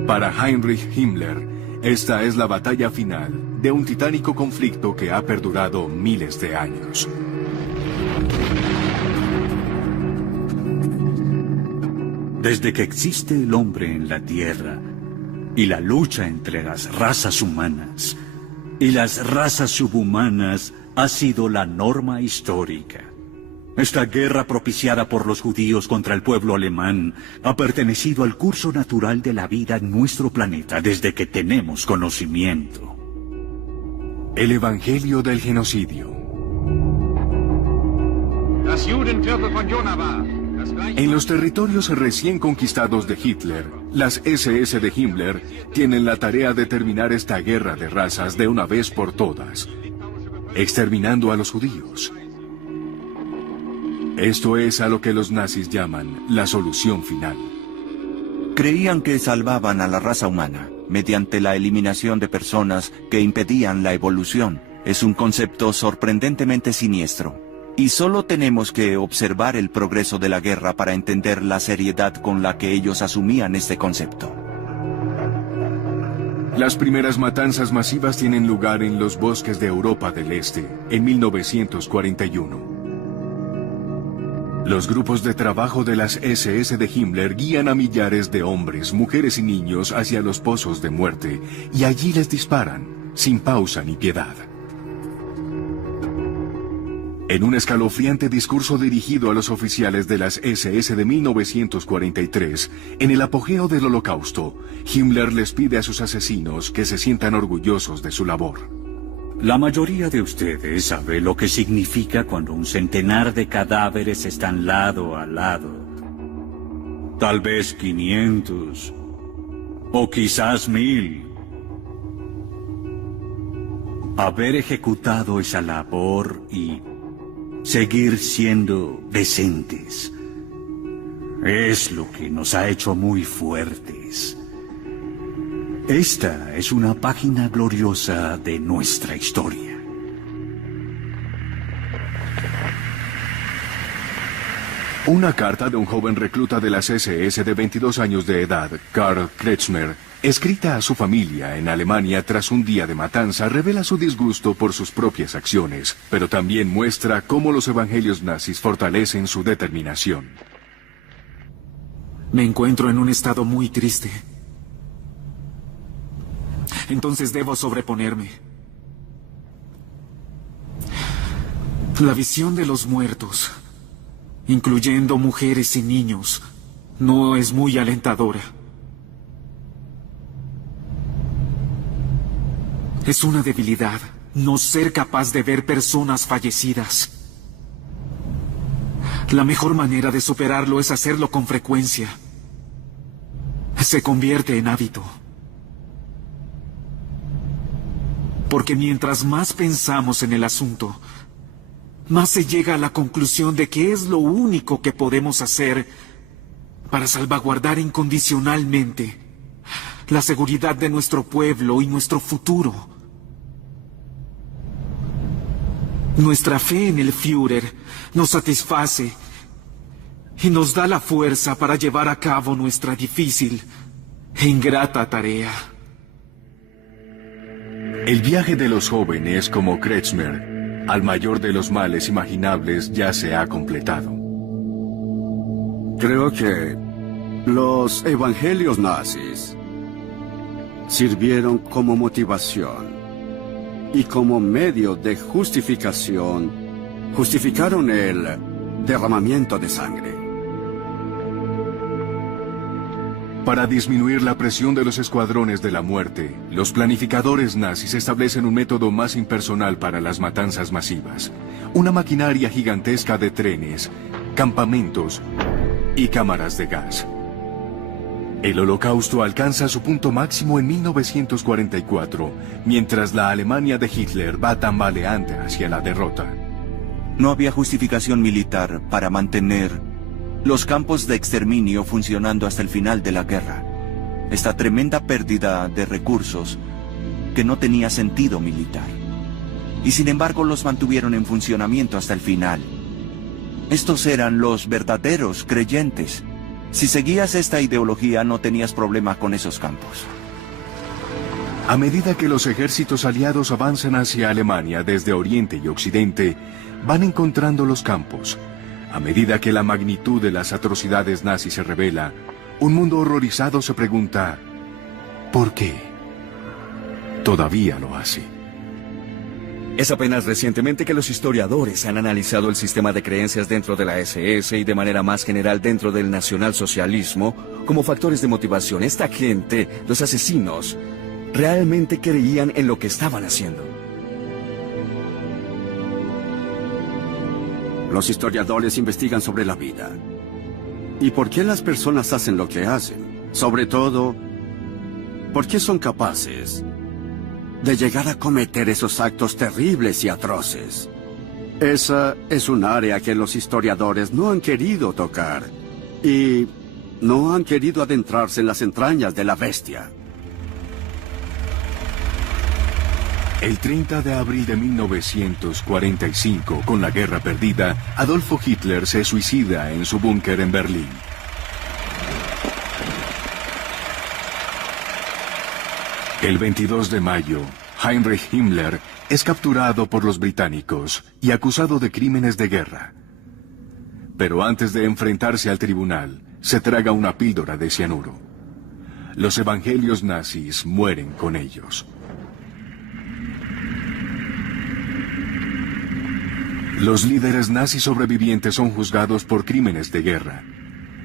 Para Heinrich Himmler, esta es la batalla final de un titánico conflicto que ha perdurado miles de años. Desde que existe el hombre en la Tierra y la lucha entre las razas humanas y las razas subhumanas ha sido la norma histórica. Esta guerra propiciada por los judíos contra el pueblo alemán ha pertenecido al curso natural de la vida en nuestro planeta desde que tenemos conocimiento. El Evangelio del Genocidio. En los territorios recién conquistados de Hitler, las SS de Himmler tienen la tarea de terminar esta guerra de razas de una vez por todas, exterminando a los judíos. Esto es a lo que los nazis llaman la solución final. Creían que salvaban a la raza humana mediante la eliminación de personas que impedían la evolución. Es un concepto sorprendentemente siniestro. Y solo tenemos que observar el progreso de la guerra para entender la seriedad con la que ellos asumían este concepto. Las primeras matanzas masivas tienen lugar en los bosques de Europa del Este, en 1941. Los grupos de trabajo de las SS de Himmler guían a millares de hombres, mujeres y niños hacia los pozos de muerte, y allí les disparan, sin pausa ni piedad. En un escalofriante discurso dirigido a los oficiales de las SS de 1943, en el apogeo del Holocausto, Himmler les pide a sus asesinos que se sientan orgullosos de su labor. La mayoría de ustedes sabe lo que significa cuando un centenar de cadáveres están lado a lado. Tal vez 500, o quizás 1000. Haber ejecutado esa labor y seguir siendo decentes es lo que nos ha hecho muy fuertes. Esta es una página gloriosa de nuestra historia. Una carta de un joven recluta de las SS de 22 años de edad, Karl Kretschmer, escrita a su familia en Alemania tras un día de matanza, revela su disgusto por sus propias acciones, pero también muestra cómo los evangelios nazis fortalecen su determinación. Me encuentro en un estado muy triste. Entonces debo sobreponerme. La visión de los muertos, incluyendo mujeres y niños, no es muy alentadora. Es una debilidad no ser capaz de ver personas fallecidas. La mejor manera de superarlo es hacerlo con frecuencia. Se convierte en hábito. Porque mientras más pensamos en el asunto, más se llega a la conclusión de que es lo único que podemos hacer para salvaguardar incondicionalmente la seguridad de nuestro pueblo y nuestro futuro. Nuestra fe en el Führer nos satisface y nos da la fuerza para llevar a cabo nuestra difícil e ingrata tarea. El viaje de los jóvenes como Kretschmer al mayor de los males imaginables ya se ha completado. Creo que los evangelios nazis sirvieron como motivación y como medio de justificación. Justificaron el derramamiento de sangre. Para disminuir la presión de los escuadrones de la muerte, los planificadores nazis establecen un método más impersonal para las matanzas masivas. Una maquinaria gigantesca de trenes, campamentos y cámaras de gas. El Holocausto alcanza su punto máximo en 1944, mientras la Alemania de Hitler va tambaleante hacia la derrota. No había justificación militar para mantener los campos de exterminio funcionando hasta el final de la guerra. Esta tremenda pérdida de recursos que no tenía sentido militar. Y sin embargo los mantuvieron en funcionamiento hasta el final. Estos eran los verdaderos creyentes. Si seguías esta ideología no tenías problema con esos campos. A medida que los ejércitos aliados avanzan hacia Alemania desde Oriente y Occidente, van encontrando los campos. A medida que la magnitud de las atrocidades nazis se revela, un mundo horrorizado se pregunta, ¿por qué? Todavía lo hace. Es apenas recientemente que los historiadores han analizado el sistema de creencias dentro de la SS y de manera más general dentro del nacionalsocialismo como factores de motivación. Esta gente, los asesinos, realmente creían en lo que estaban haciendo. Los historiadores investigan sobre la vida. ¿Y por qué las personas hacen lo que hacen? Sobre todo, ¿por qué son capaces de llegar a cometer esos actos terribles y atroces? Esa es un área que los historiadores no han querido tocar y no han querido adentrarse en las entrañas de la bestia. El 30 de abril de 1945, con la guerra perdida, Adolfo Hitler se suicida en su búnker en Berlín. El 22 de mayo, Heinrich Himmler es capturado por los británicos y acusado de crímenes de guerra. Pero antes de enfrentarse al tribunal, se traga una píldora de cianuro. Los evangelios nazis mueren con ellos. Los líderes nazis sobrevivientes son juzgados por crímenes de guerra.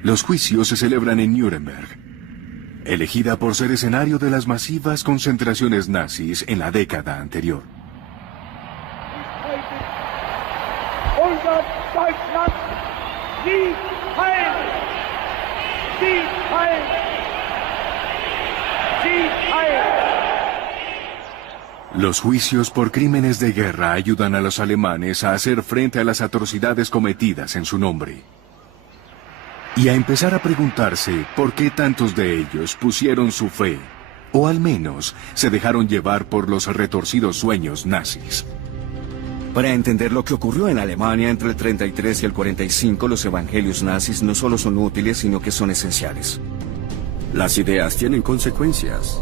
Los juicios se celebran en Nuremberg, elegida por ser escenario de las masivas concentraciones nazis en la década anterior. Los juicios por crímenes de guerra ayudan a los alemanes a hacer frente a las atrocidades cometidas en su nombre. Y a empezar a preguntarse por qué tantos de ellos pusieron su fe, o al menos se dejaron llevar por los retorcidos sueños nazis. Para entender lo que ocurrió en Alemania entre el 33 y el 45, los evangelios nazis no solo son útiles, sino que son esenciales. Las ideas tienen consecuencias.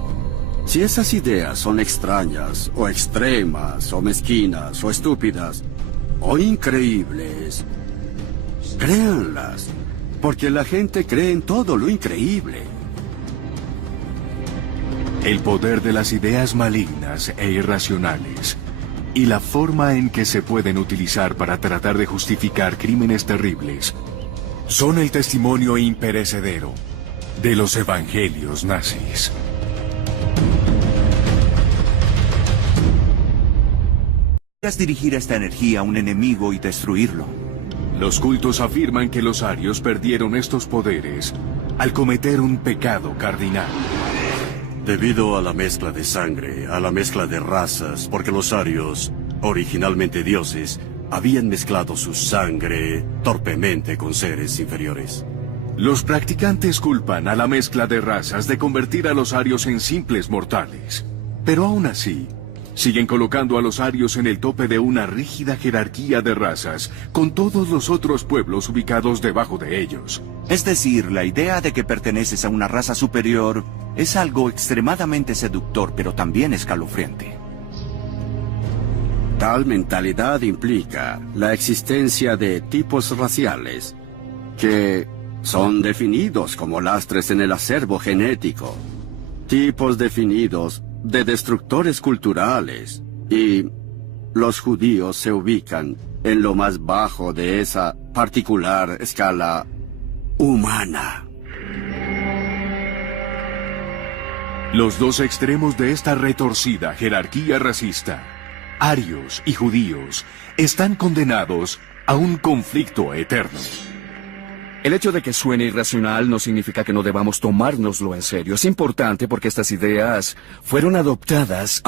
Si esas ideas son extrañas, o extremas, o mezquinas, o estúpidas, o increíbles, créanlas, porque la gente cree en todo lo increíble. El poder de las ideas malignas e irracionales y la forma en que se pueden utilizar para tratar de justificar crímenes terribles son el testimonio imperecedero de los evangelios nazis. Podrías dirigir esta energía a un enemigo y destruirlo. Los cultos afirman que los arios perdieron estos poderes al cometer un pecado cardinal. Debido a la mezcla de sangre, a la mezcla de razas, porque los arios, originalmente dioses, habían mezclado su sangre torpemente con seres inferiores. Los practicantes culpan a la mezcla de razas de convertir a los arios en simples mortales. Pero aún así, siguen colocando a los arios en el tope de una rígida jerarquía de razas, con todos los otros pueblos ubicados debajo de ellos. Es decir, la idea de que perteneces a una raza superior es algo extremadamente seductor, pero también escalofriante. Tal mentalidad implica la existencia de tipos raciales que son definidos como lastres en el acervo genético, tipos definidos de destructores culturales, y los judíos se ubican en lo más bajo de esa particular escala humana. Los dos extremos de esta retorcida jerarquía racista, arios y judíos, están condenados a un conflicto eterno. El hecho de que suene irracional no significa que no debamos tomárnoslo en serio. Es importante porque estas ideas fueron adoptadas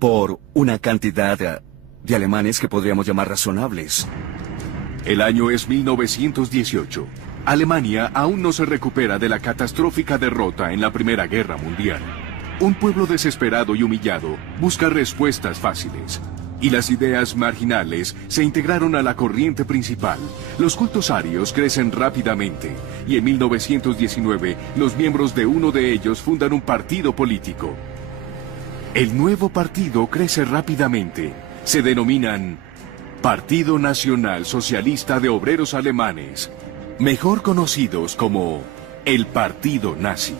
por una cantidad de alemanes que podríamos llamar razonables. El año es 1918. Alemania aún no se recupera de la catastrófica derrota en la Primera Guerra Mundial. Un pueblo desesperado y humillado busca respuestas fáciles. Y las ideas marginales se integraron a la corriente principal. Los cultos arios crecen rápidamente, y en 1919 los miembros de uno de ellos fundan un partido político. El nuevo partido crece rápidamente. Se denominan Partido Nacional Socialista de Obreros Alemanes, mejor conocidos como el Partido Nazi.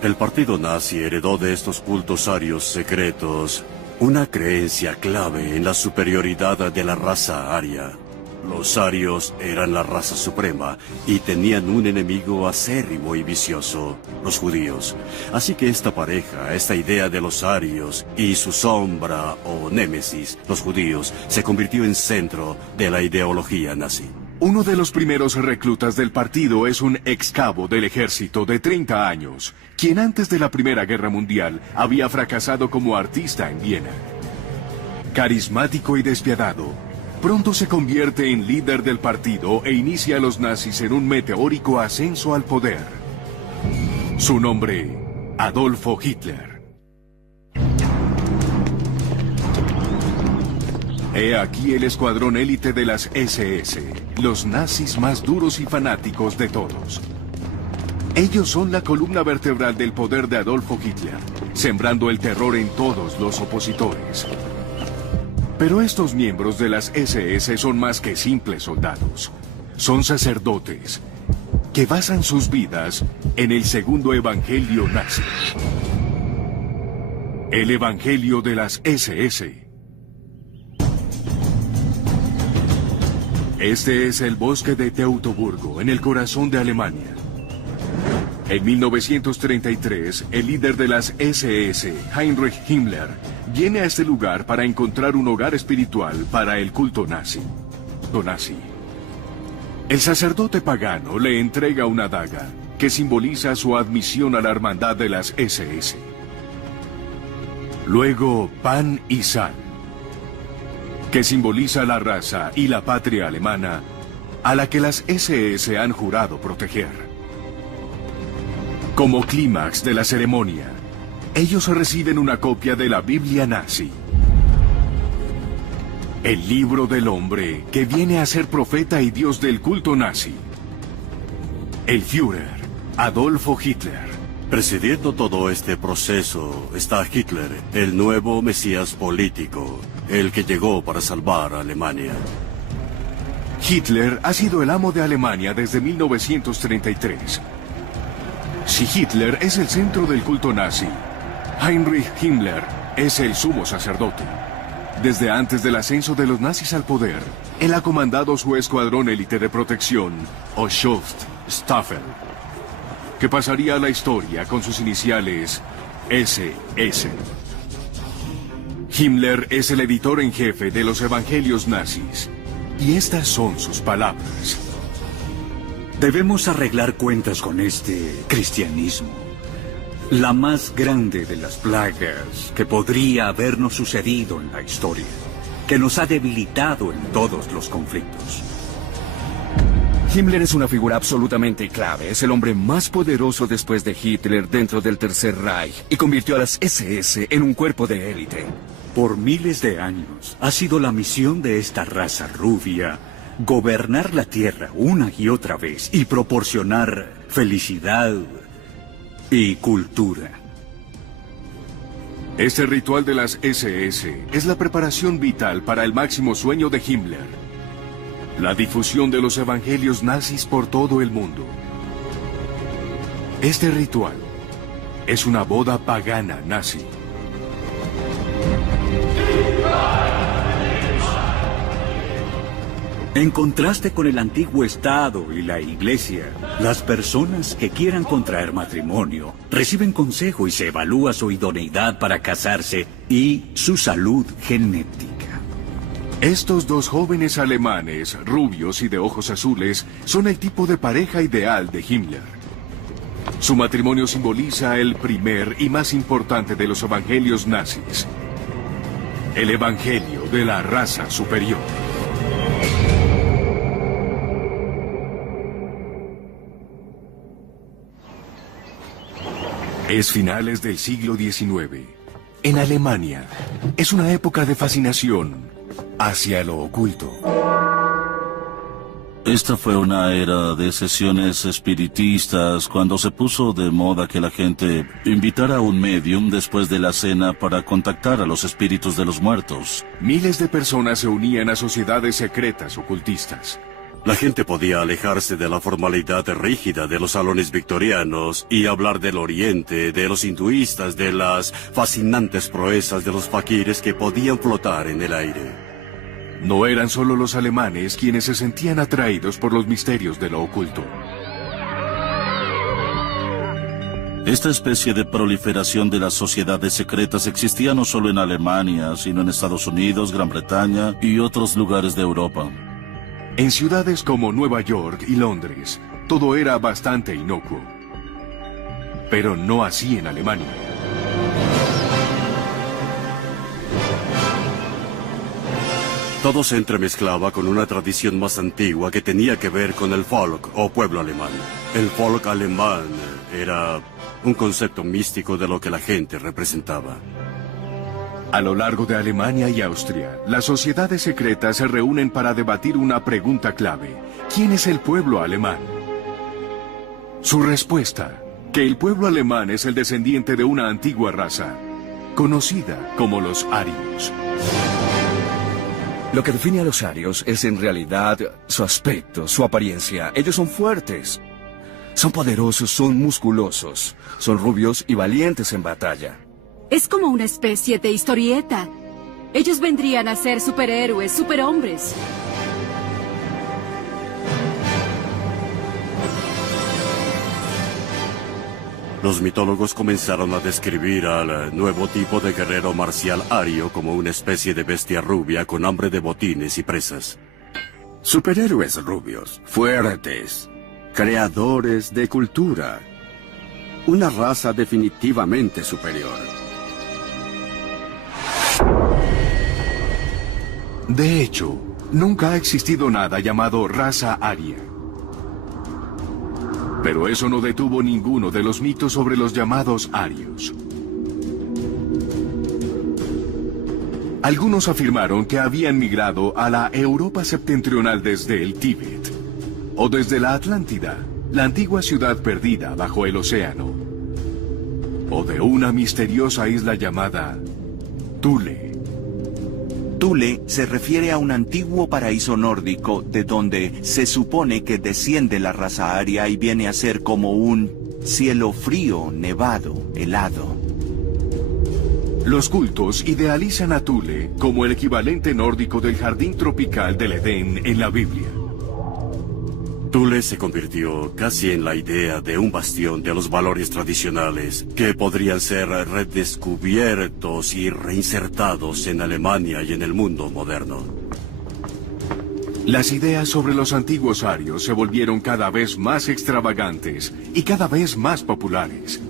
El partido nazi heredó de estos cultos arios secretos una creencia clave en la superioridad de la raza aria. Los arios eran la raza suprema y tenían un enemigo acérrimo y vicioso, los judíos. Así que esta pareja, esta idea de los arios y su sombra o némesis, los judíos, se convirtió en centro de la ideología nazi. Uno de los primeros reclutas del partido es un ex cabo del ejército de 30 años, quien antes de la Primera Guerra Mundial había fracasado como artista en Viena. Carismático y despiadado, pronto se convierte en líder del partido e inicia a los nazis en un meteórico ascenso al poder. Su nombre, Adolfo Hitler. He aquí el escuadrón élite de las SS, los nazis más duros y fanáticos de todos. Ellos son la columna vertebral del poder de Adolfo Hitler. sembrando el terror en todos los opositores. Pero estos miembros de las SS son más que simples soldados. Son sacerdotes que basan sus vidas en el segundo evangelio nazi. El evangelio de las SS. Este es el bosque de Teutoburgo, en el corazón de Alemania. En 1933, el líder de las SS, Heinrich Himmler, viene a este lugar para encontrar un hogar espiritual para el culto nazi. El sacerdote pagano le entrega una daga que simboliza su admisión a la hermandad de las SS. Luego, pan y sal, que simboliza la raza y la patria alemana a la que las SS han jurado proteger. Como clímax de la ceremonia, ellos reciben una copia de la Biblia nazi, el libro del hombre que viene a ser profeta y dios del culto nazi, el Führer, Adolfo Hitler. Presidiendo todo este proceso está Hitler, el nuevo mesías político, el que llegó para salvar a Alemania. Hitler ha sido el amo de Alemania desde 1933. Si Hitler es el centro del culto nazi, Heinrich Himmler es el sumo sacerdote. Desde antes del ascenso de los nazis al poder, él ha comandado su escuadrón élite de protección, Schutzstaffel, que pasaría a la historia con sus iniciales SS. Himmler es el editor en jefe de los evangelios nazis, y estas son sus palabras. Debemos arreglar cuentas con este cristianismo, la más grande de las plagas que podría habernos sucedido en la historia, que nos ha debilitado en todos los conflictos. Himmler es una figura absolutamente clave. Es el hombre más poderoso después de Hitler dentro del Tercer Reich y convirtió a las SS en un cuerpo de élite. Por miles de años ha sido la misión de esta raza rubia gobernar la Tierra una y otra vez y proporcionar felicidad y cultura. Este ritual de las SS es la preparación vital para el máximo sueño de Himmler: la difusión de los evangelios nazis por todo el mundo. Este ritual es una boda pagana nazi. En contraste con el antiguo Estado y la Iglesia, las personas que quieran contraer matrimonio reciben consejo y se evalúa su idoneidad para casarse y su salud genética. Estos dos jóvenes alemanes, rubios y de ojos azules, son el tipo de pareja ideal de Himmler. Su matrimonio simboliza el primer y más importante de los evangelios nazis: el evangelio de la raza superior. Es finales del siglo XIX. En Alemania, es una época de fascinación hacia lo oculto. Esta fue una era de sesiones espiritistas cuando se puso de moda que la gente invitara a un medium después de la cena para contactar a los espíritus de los muertos. Miles de personas se unían a sociedades secretas ocultistas. La gente podía alejarse de la formalidad rígida de los salones victorianos y hablar del oriente, de los hinduistas, de las fascinantes proezas de los faquires que podían flotar en el aire. No eran solo los alemanes quienes se sentían atraídos por los misterios de lo oculto. Esta especie de proliferación de las sociedades secretas existía no solo en Alemania, sino en Estados Unidos, Gran Bretaña y otros lugares de Europa. En ciudades como Nueva York y Londres, todo era bastante inocuo. Pero no así en Alemania. Todo se entremezclaba con una tradición más antigua que tenía que ver con el Volk o pueblo alemán. El Volk alemán era un concepto místico de lo que la gente representaba. A lo largo de Alemania y Austria, las sociedades secretas se reúnen para debatir una pregunta clave: ¿quién es el pueblo alemán? Su respuesta: que el pueblo alemán es el descendiente de una antigua raza, conocida como los arios. Lo que define a los arios es en realidad su aspecto, su apariencia. Ellos son fuertes, son poderosos, son musculosos, son rubios y valientes en batalla. Es como una especie de historieta. Ellos vendrían a ser superhéroes, superhombres. Los mitólogos comenzaron a describir al nuevo tipo de guerrero marcial ario como una especie de bestia rubia con hambre de botines y presas. Superhéroes rubios, fuertes, creadores de cultura. Una raza definitivamente superior. De hecho, nunca ha existido nada llamado raza aria. Pero eso no detuvo ninguno de los mitos sobre los llamados arios. Algunos afirmaron que habían migrado a la Europa septentrional desde el Tíbet, o desde la Atlántida, la antigua ciudad perdida bajo el océano, o de una misteriosa isla llamada Thule. Thule se refiere a un antiguo paraíso nórdico de donde se supone que desciende la raza aria y viene a ser como un cielo frío, nevado, helado. Los cultos idealizan a Thule como el equivalente nórdico del jardín tropical del Edén en la Biblia. Thule se convirtió casi en la idea de un bastión de los valores tradicionales que podrían ser redescubiertos y reinsertados en Alemania y en el mundo moderno. Las ideas sobre los antiguos arios se volvieron cada vez más extravagantes y cada vez más populares.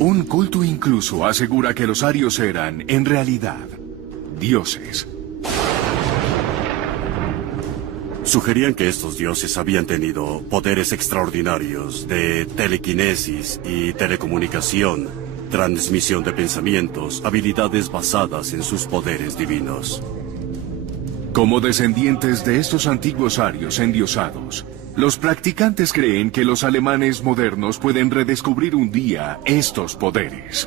Un culto incluso asegura que los arios eran, en realidad, dioses. Sugerían que estos dioses habían tenido poderes extraordinarios de telequinesis y telecomunicación, transmisión de pensamientos, habilidades basadas en sus poderes divinos. Como descendientes de estos antiguos arios endiosados, los practicantes creen que los alemanes modernos pueden redescubrir un día estos poderes.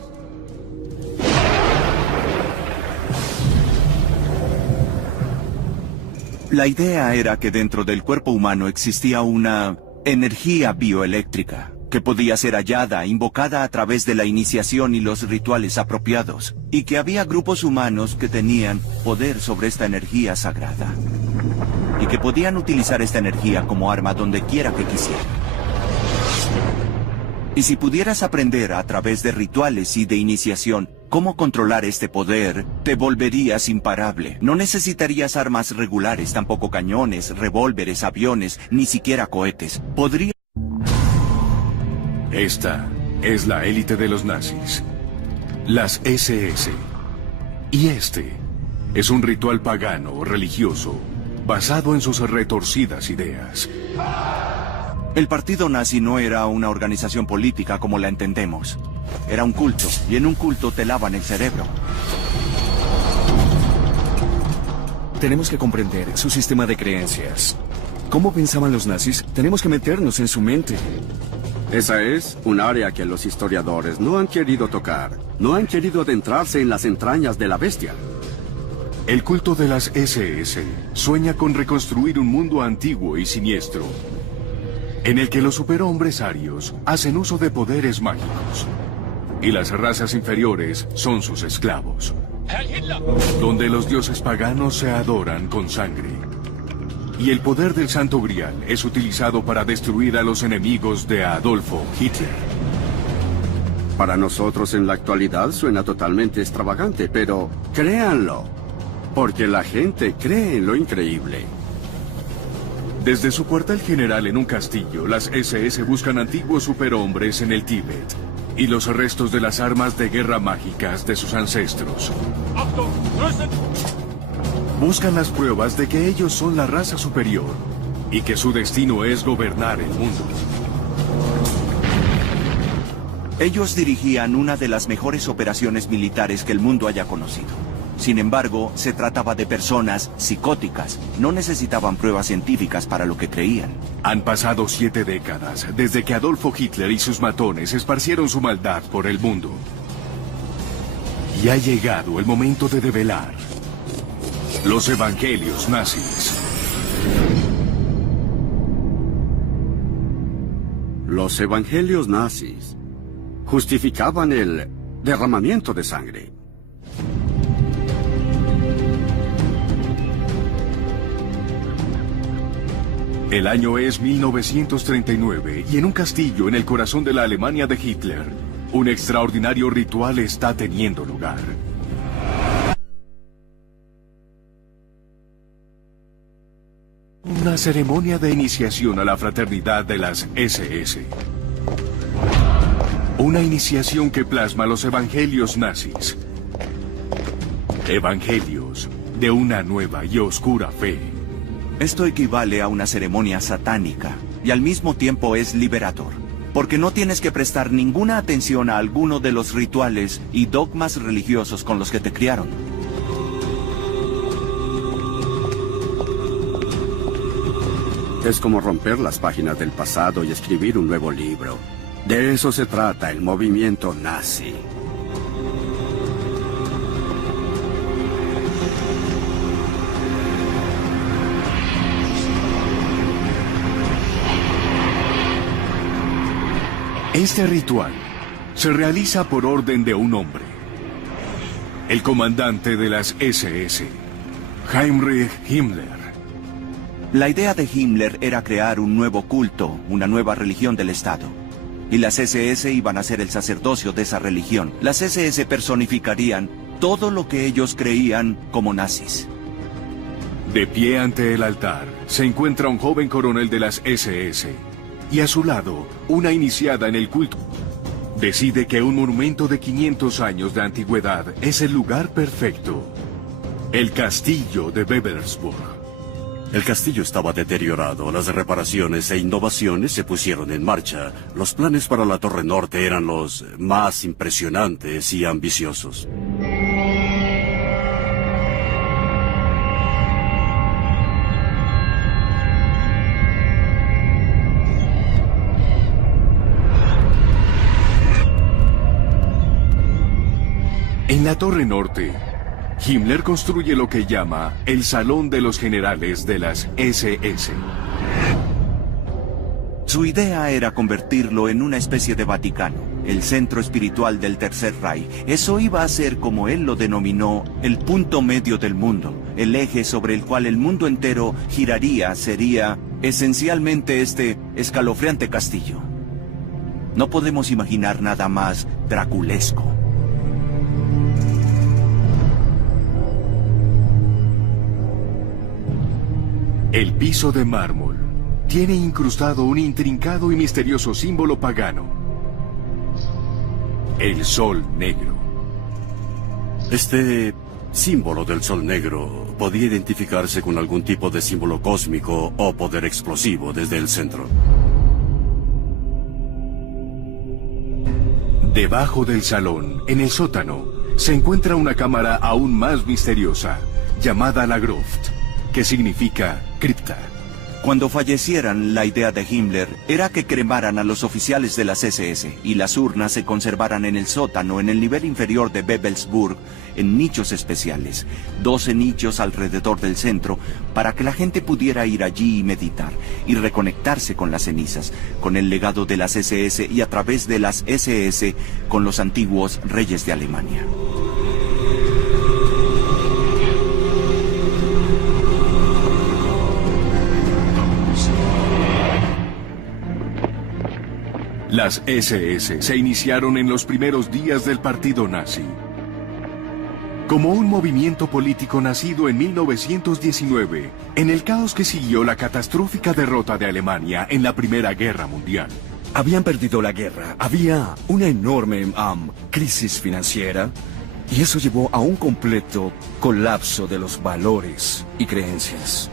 La idea era que dentro del cuerpo humano existía una energía bioeléctrica que podía ser hallada, invocada a través de la iniciación y los rituales apropiados, y que había grupos humanos que tenían poder sobre esta energía sagrada, y que podían utilizar esta energía como arma donde quiera que quisieran. Y si pudieras aprender a través de rituales y de iniciación cómo controlar este poder, te volverías imparable. No necesitarías armas regulares, tampoco cañones, revólveres, aviones, ni siquiera cohetes. Esta es la élite de los nazis, las SS. Y este es un ritual pagano o religioso basado en sus retorcidas ideas. El partido nazi no era una organización política como la entendemos. Era un culto, y en un culto te lavan el cerebro. Tenemos que comprender su sistema de creencias. ¿Cómo pensaban los nazis? Tenemos que meternos en su mente. Esa es un área que los historiadores no han querido tocar. No han querido adentrarse en las entrañas de la bestia. El culto de las SS sueña con reconstruir un mundo antiguo y siniestro, en el que los superhombres arios hacen uso de poderes mágicos, y las razas inferiores son sus esclavos, donde los dioses paganos se adoran con sangre, y el poder del Santo Grial es utilizado para destruir a los enemigos de Adolfo Hitler. Para nosotros en la actualidad suena totalmente extravagante, pero créanlo, porque la gente cree en lo increíble. Desde su cuartel general en un castillo, las SS buscan antiguos superhombres en el Tíbet y los restos de las armas de guerra mágicas de sus ancestros. Buscan las pruebas de que ellos son la raza superior y que su destino es gobernar el mundo. Ellos dirigían una de las mejores operaciones militares que el mundo haya conocido. Sin embargo, se trataba de personas psicóticas. No necesitaban pruebas científicas para lo que creían. Han pasado 7 décadas desde que Adolfo Hitler y sus matones esparcieron su maldad por el mundo. Y ha llegado el momento de develar los evangelios nazis. Los evangelios nazis justificaban el derramamiento de sangre. El año es 1939 y en un castillo en el corazón de la Alemania de Hitler, un extraordinario ritual está teniendo lugar. Una ceremonia de iniciación a la fraternidad de las SS. Una iniciación que plasma los evangelios nazis. Evangelios de una nueva y oscura fe. Esto equivale a una ceremonia satánica y al mismo tiempo es liberador, porque no tienes que prestar ninguna atención a alguno de los rituales y dogmas religiosos con los que te criaron. Es como romper las páginas del pasado y escribir un nuevo libro. De eso se trata el movimiento nazi. Este ritual se realiza por orden de un hombre, el comandante de las SS, Heinrich Himmler. La idea de Himmler era crear un nuevo culto, una nueva religión del Estado. Y las SS iban a ser el sacerdocio de esa religión. Las SS personificarían todo lo que ellos creían como nazis. De pie ante el altar se encuentra un joven coronel de las SS y a su lado una iniciada en el culto. Decide que un monumento de 500 años de antigüedad es el lugar perfecto. El castillo de Wewelsburg. El castillo estaba deteriorado, las reparaciones e innovaciones se pusieron en marcha. Los planes para la Torre Norte eran los más impresionantes y ambiciosos. En la Torre Norte, Himmler construye lo que llama el Salón de los Generales de las SS. Su idea era convertirlo en una especie de Vaticano, el centro espiritual del Tercer Reich. Eso iba a ser, como él lo denominó, el punto medio del mundo. El eje sobre el cual el mundo entero giraría sería, esencialmente, este escalofriante castillo. No podemos imaginar nada más draculesco. El piso de mármol tiene incrustado un intrincado y misterioso símbolo pagano. El Sol Negro. Este símbolo del Sol Negro podía identificarse con algún tipo de símbolo cósmico o poder explosivo desde el centro. Debajo del salón, en el sótano, se encuentra una cámara aún más misteriosa, llamada la Gruft, que significa cripta. Cuando fallecieran, la idea de Himmler era que cremaran a los oficiales de las SS y las urnas se conservaran en el sótano, en el nivel inferior de Wewelsburg, en nichos especiales, 12 nichos alrededor del centro, para que la gente pudiera ir allí y meditar, y reconectarse con las cenizas, con el legado de las SS y a través de las SS con los antiguos reyes de Alemania. Las SS se iniciaron en los primeros días del partido nazi. Como un movimiento político nacido en 1919, en el caos que siguió la catastrófica derrota de Alemania en la Primera Guerra Mundial. Habían perdido la guerra, había una enorme crisis financiera, y eso llevó a un completo colapso de los valores y creencias.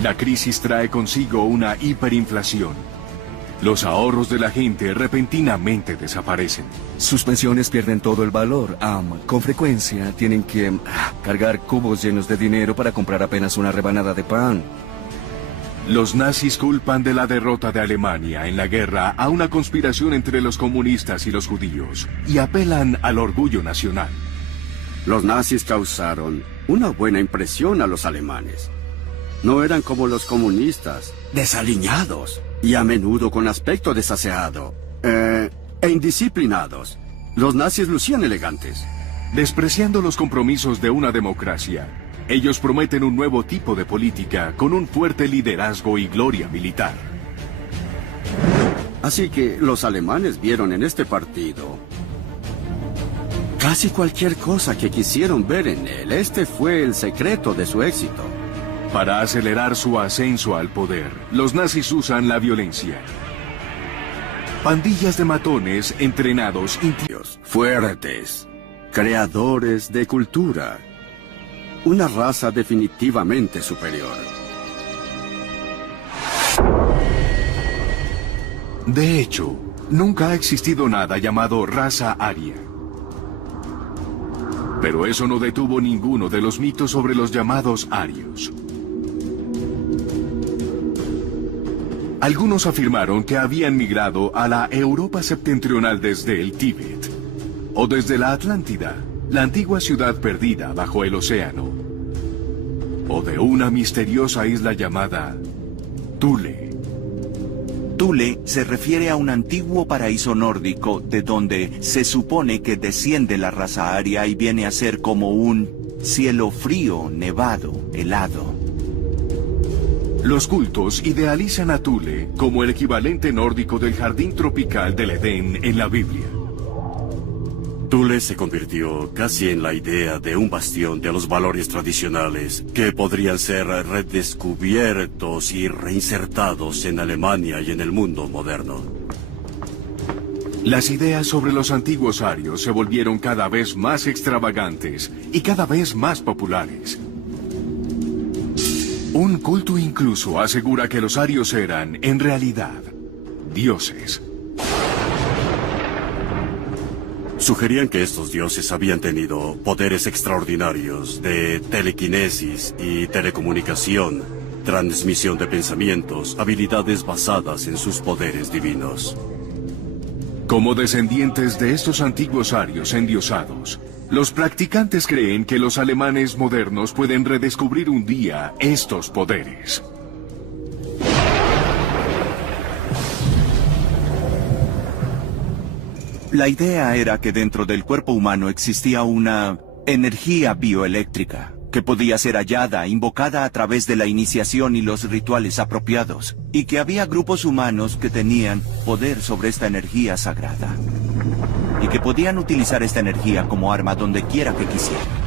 La crisis trae consigo una hiperinflación. Los ahorros de la gente repentinamente desaparecen. Sus pensiones pierden todo el valor. Con frecuencia tienen que cargar cubos llenos de dinero para comprar apenas una rebanada de pan. Los nazis culpan de la derrota de Alemania en la guerra a una conspiración entre los comunistas y los judíos, y apelan al orgullo nacional. Los nazis causaron una buena impresión a los alemanes. No eran como los comunistas, desaliñados y a menudo con aspecto desaseado e indisciplinados. Los nazis lucían elegantes. Despreciando los compromisos de una democracia, ellos prometen un nuevo tipo de política con un fuerte liderazgo y gloria militar. Así que los alemanes vieron en este partido casi cualquier cosa que quisieron ver en él. Este fue el secreto de su éxito. Para acelerar su ascenso al poder, los nazis usan la violencia. Pandillas de matones entrenados fuertes, creadores de cultura. Una raza definitivamente superior. De hecho, nunca ha existido nada llamado raza aria. Pero eso no detuvo ninguno de los mitos sobre los llamados arios. Algunos afirmaron que habían migrado a la Europa septentrional desde el Tíbet, o desde la Atlántida, la antigua ciudad perdida bajo el océano, o de una misteriosa isla llamada Thule. Thule se refiere a un antiguo paraíso nórdico de donde se supone que desciende la raza aria y viene a ser como un cielo frío, nevado, helado. Los cultos idealizan a Thule como el equivalente nórdico del jardín tropical del Edén en la Biblia. Thule se convirtió casi en la idea de un bastión de los valores tradicionales que podrían ser redescubiertos y reinsertados en Alemania y en el mundo moderno. Las ideas sobre los antiguos arios se volvieron cada vez más extravagantes y cada vez más populares. Un culto incluso asegura que los arios eran, en realidad, dioses. Sugerían que estos dioses habían tenido poderes extraordinarios de telequinesis y telecomunicación, transmisión de pensamientos, habilidades basadas en sus poderes divinos. Como descendientes de estos antiguos arios endiosados, los practicantes creen que los alemanes modernos pueden redescubrir un día estos poderes. La idea era que dentro del cuerpo humano existía una energía bioeléctrica que podía ser hallada, invocada a través de la iniciación y los rituales apropiados, y que había grupos humanos que tenían poder sobre esta energía sagrada, y que podían utilizar esta energía como arma donde quiera que quisieran.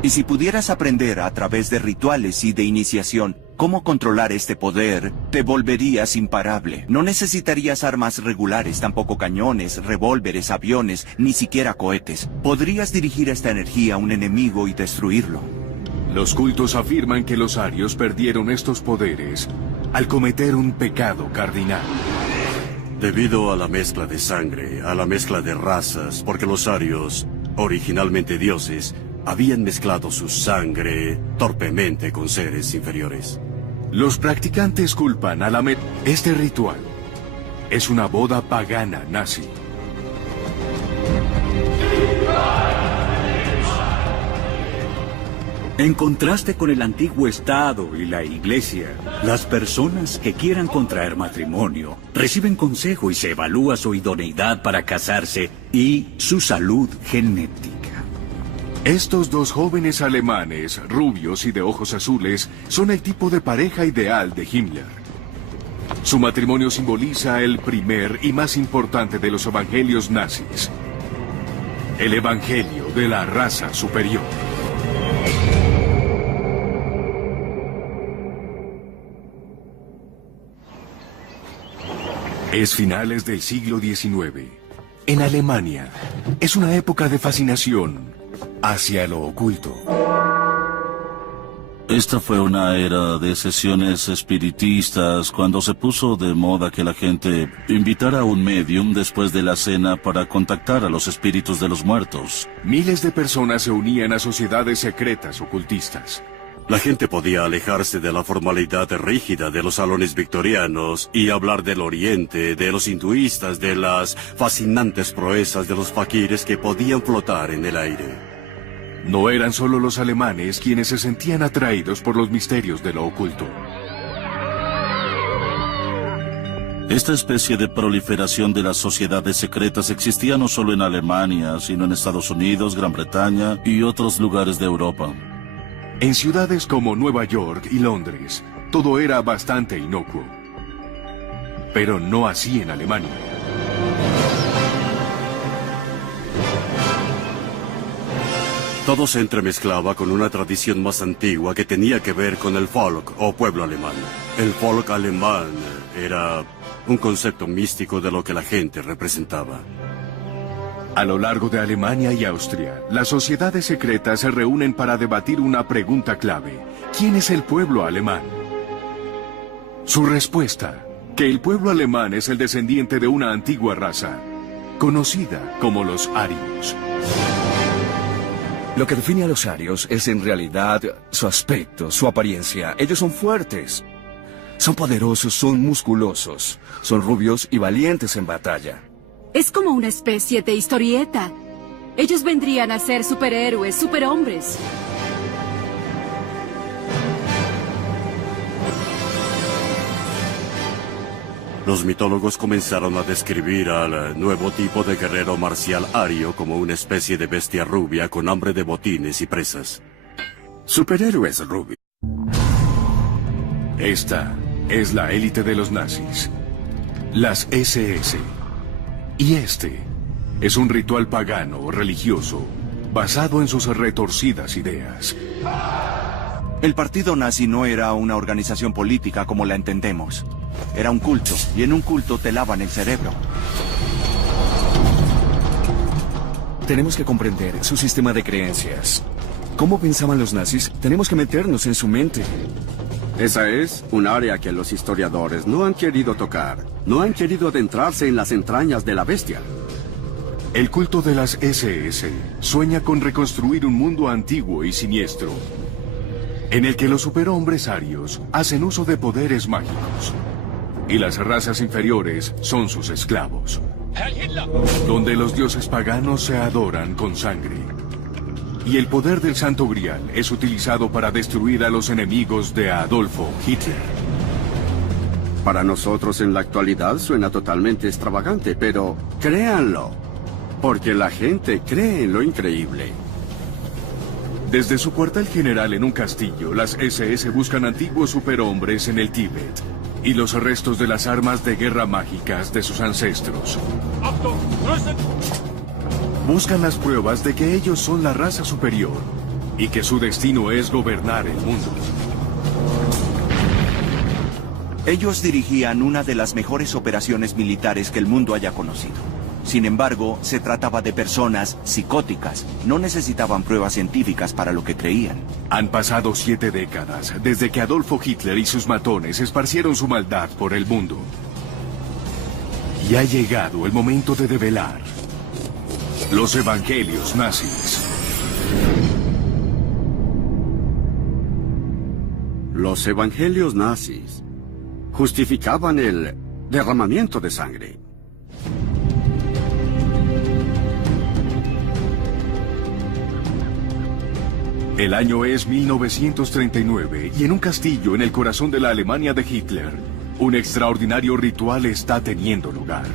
Y si pudieras aprender a través de rituales y de iniciación cómo controlar este poder, te volverías imparable. No necesitarías armas regulares, tampoco cañones, revólveres, aviones, ni siquiera cohetes. Podrías dirigir esta energía a un enemigo y destruirlo. Los cultos afirman que los arios perdieron estos poderes al cometer un pecado cardinal. Debido a la mezcla de sangre, a la mezcla de razas, porque los arios, originalmente dioses, habían mezclado su sangre torpemente con seres inferiores. Los practicantes culpan a la Este ritual es una boda pagana nazi. En contraste con el antiguo Estado y la Iglesia, las personas que quieran contraer matrimonio reciben consejo y se evalúa su idoneidad para casarse y su salud genética. Estos dos jóvenes alemanes, rubios y de ojos azules, son el tipo de pareja ideal de Himmler. Su matrimonio simboliza el primer y más importante de los evangelios nazis: el evangelio de la raza superior. Es finales del siglo XIX. En Alemania, es una época de fascinación hacia lo oculto. Esta fue una era de sesiones espiritistas cuando se puso de moda que la gente invitara a un medium después de la cena para contactar a los espíritus de los muertos. Miles de personas se unían a sociedades secretas ocultistas. La gente podía alejarse de la formalidad rígida de los salones victorianos y hablar del oriente, de los hinduistas, de las fascinantes proezas de los faquires que podían flotar en el aire. No eran solo los alemanes quienes se sentían atraídos por los misterios de lo oculto. Esta especie de proliferación de las sociedades secretas existía no solo en Alemania, sino en Estados Unidos, Gran Bretaña y otros lugares de Europa. En ciudades como Nueva York y Londres, todo era bastante inocuo. Pero no así en Alemania. Todo se entremezclaba con una tradición más antigua que tenía que ver con el Volk, o pueblo alemán. El Volk alemán era un concepto místico de lo que la gente representaba. A lo largo de Alemania y Austria, las sociedades secretas se reúnen para debatir una pregunta clave. ¿Quién es el pueblo alemán? Su respuesta, que el pueblo alemán es el descendiente de una antigua raza, conocida como los arios. Lo que define a los arios es en realidad su aspecto, su apariencia. Ellos son fuertes, son poderosos, son musculosos, son rubios y valientes en batalla. Es como una especie de historieta. Ellos vendrían a ser superhéroes, superhombres. Los mitólogos comenzaron a describir al nuevo tipo de guerrero marcial ario como una especie de bestia rubia con hambre de botines y presas. Superhéroes rubios. Esta es la élite de los nazis, las SS. Y este es un ritual pagano o religioso basado en sus retorcidas ideas. El partido nazi no era una organización política como la entendemos. Era un culto, y en un culto te lavan el cerebro. Tenemos que comprender su sistema de creencias. ¿Cómo pensaban los nazis? Tenemos que meternos en su mente. Esa es un área que los historiadores no han querido tocar. No han querido adentrarse en las entrañas de la bestia. El culto de las SS sueña con reconstruir un mundo antiguo y siniestro, en el que los superhombres arios hacen uso de poderes mágicos, y las razas inferiores son sus esclavos, donde los dioses paganos se adoran con sangre, y el poder del Santo Grial es utilizado para destruir a los enemigos de Adolfo Hitler. Para nosotros en la actualidad suena totalmente extravagante, pero créanlo, porque la gente cree en lo increíble. Desde su cuartel general en un castillo, las SS buscan antiguos superhombres en el Tíbet y los restos de las armas de guerra mágicas de sus ancestros. Buscan las pruebas de que ellos son la raza superior y que su destino es gobernar el mundo. Ellos dirigían una de las mejores operaciones militares que el mundo haya conocido. Sin embargo, se trataba de personas psicóticas. No necesitaban pruebas científicas para lo que creían. Han pasado 7 décadas desde que Adolfo Hitler y sus matones esparcieron su maldad por el mundo. Y ha llegado el momento de develar los evangelios nazis. Los evangelios nazis justificaban el derramamiento de sangre. El año es 1939 y en un castillo en el corazón de la Alemania de Hitler, un extraordinario ritual está teniendo lugar.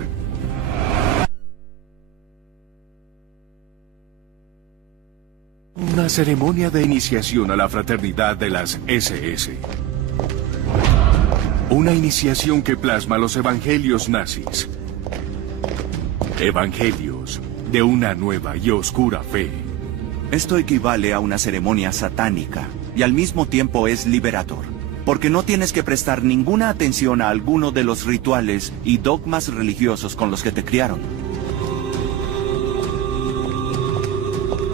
Una ceremonia de iniciación a la fraternidad de las SS. Una iniciación que plasma los evangelios nazis. Evangelios de una nueva y oscura fe. Esto equivale a una ceremonia satánica y al mismo tiempo es liberador, porque no tienes que prestar ninguna atención a alguno de los rituales y dogmas religiosos con los que te criaron.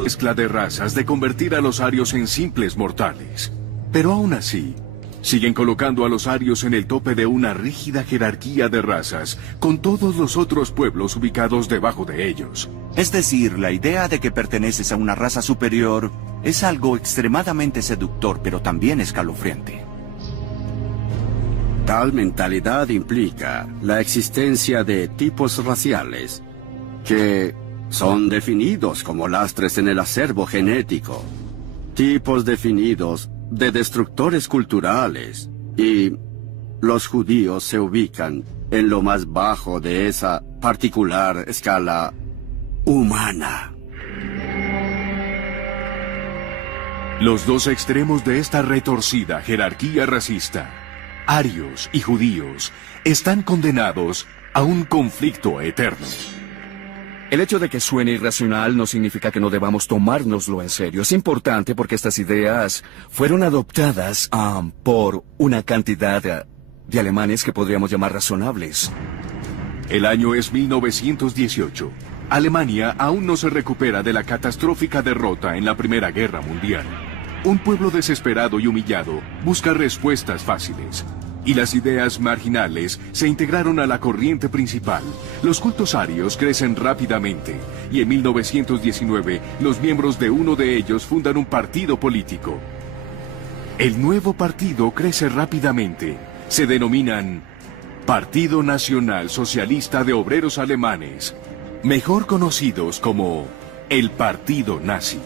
Mezcla de razas de convertir a los arios en simples mortales. Pero aún así, siguen colocando a los arios en el tope de una rígida jerarquía de razas, con todos los otros pueblos ubicados debajo de ellos. Es decir, la idea de que perteneces a una raza superior es algo extremadamente seductor, pero también escalofriante. Tal mentalidad implica la existencia de tipos raciales que son definidos como lastres en el acervo genético, tipos definidos de destructores culturales, y los judíos se ubican en lo más bajo de esa particular escala humana. Los dos extremos de esta retorcida jerarquía racista, arios y judíos, están condenados a un conflicto eterno. El hecho de que suene irracional no significa que no debamos tomárnoslo en serio. Es importante porque estas ideas fueron adoptadas por una cantidad de alemanes que podríamos llamar razonables. El año es 1918. Alemania aún no se recupera de la catastrófica derrota en la Primera Guerra Mundial. Un pueblo desesperado y humillado busca respuestas fáciles. Y las ideas marginales se integraron a la corriente principal. Los cultos arios crecen rápidamente, y en 1919 los miembros de uno de ellos fundan un partido político. El nuevo partido crece rápidamente. Se denominan Partido Nacional Socialista de Obreros Alemanes, mejor conocidos como el Partido Nazi.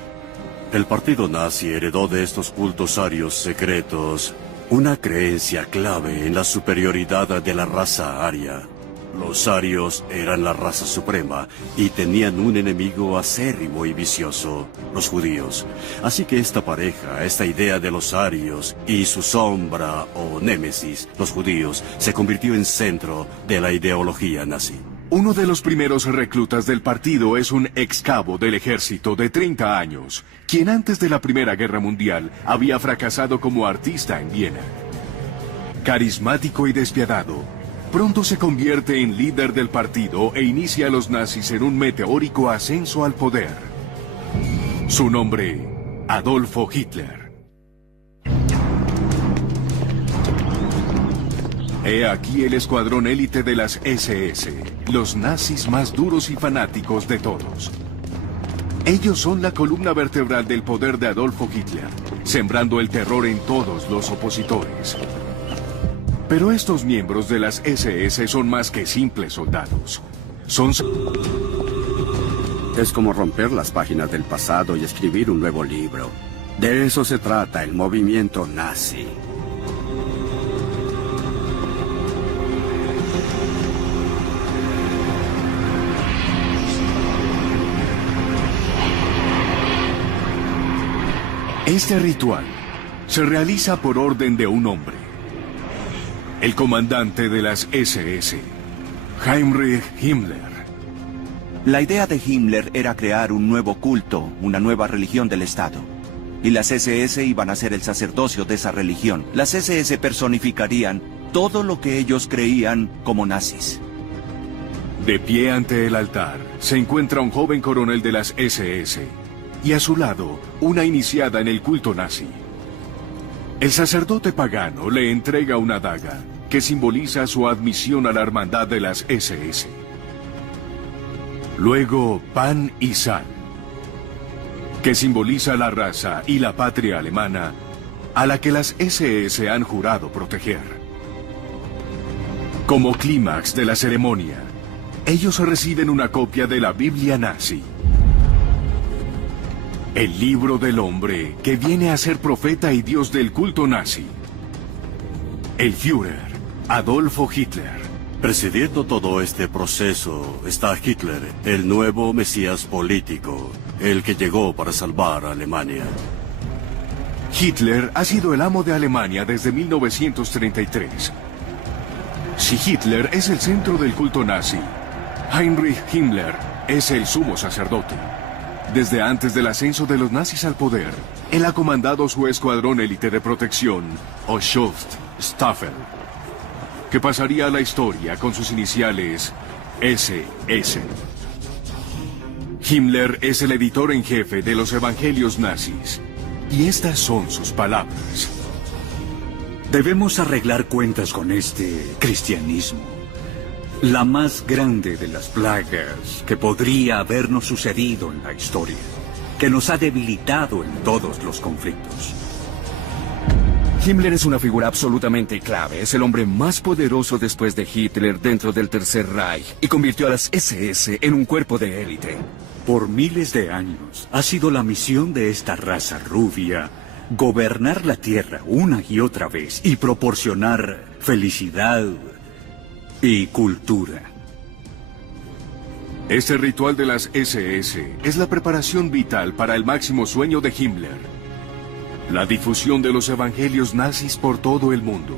El partido nazi heredó de estos cultos arios secretos una creencia clave en la superioridad de la raza aria. Los arios eran la raza suprema y tenían un enemigo acérrimo y vicioso, los judíos. Así que esta pareja, esta idea de los arios y su sombra o némesis, los judíos, se convirtió en centro de la ideología nazi. Uno de los primeros reclutas del partido es un ex cabo del ejército de 30 años, quien antes de la Primera Guerra Mundial había fracasado como artista en Viena. Carismático y despiadado, pronto se convierte en líder del partido e inicia a los nazis en un meteórico ascenso al poder. Su nombre, Adolfo Hitler. He aquí el escuadrón élite de las SS, los nazis más duros y fanáticos de todos. Ellos son la columna vertebral del poder de Adolfo Hitler, sembrando el terror en todos los opositores. Pero estos miembros de las SS son más que simples soldados. Es como romper las páginas del pasado y escribir un nuevo libro. De eso se trata el movimiento nazi. Este ritual se realiza por orden de un hombre. El comandante de las SS, Heinrich Himmler. La idea de Himmler era crear un nuevo culto, una nueva religión del Estado. Y las SS iban a ser el sacerdocio de esa religión. Las SS personificarían todo lo que ellos creían como nazis. De pie ante el altar se encuentra un joven coronel de las SS y a su lado una iniciada en el culto nazi. El sacerdote pagano le entrega una daga que simboliza su admisión a la hermandad de las SS. Luego pan y sal, que simboliza la raza y la patria alemana a la que las SS han jurado proteger. Como clímax de la ceremonia, ellos reciben una copia de la Biblia nazi, el libro del hombre que viene a ser profeta y dios del culto nazi, el Führer, Adolfo Hitler. Presidiendo todo este proceso está Hitler, el nuevo mesías político, el que llegó para salvar a Alemania. Hitler ha sido el amo de Alemania desde 1933. Si Hitler es el centro del culto nazi, Heinrich Himmler es el sumo sacerdote. Desde antes del ascenso de los nazis al poder, él ha comandado su escuadrón élite de protección, Schutzstaffel, que pasaría a la historia con sus iniciales SS. Himmler es el editor en jefe de los evangelios nazis, y estas son sus palabras. Debemos arreglar cuentas con este cristianismo. La más grande de las plagas que podría habernos sucedido en la historia, que nos ha debilitado en todos los conflictos. Himmler es una figura absolutamente clave. Es el hombre más poderoso después de Hitler dentro del Tercer Reich y convirtió a las SS en un cuerpo de élite. Por miles de años ha sido la misión de esta raza rubia gobernar la Tierra una y otra vez y proporcionar felicidad y cultura. Este ritual de las SS es la preparación vital para el máximo sueño de Himmler: la difusión de los evangelios nazis por todo el mundo.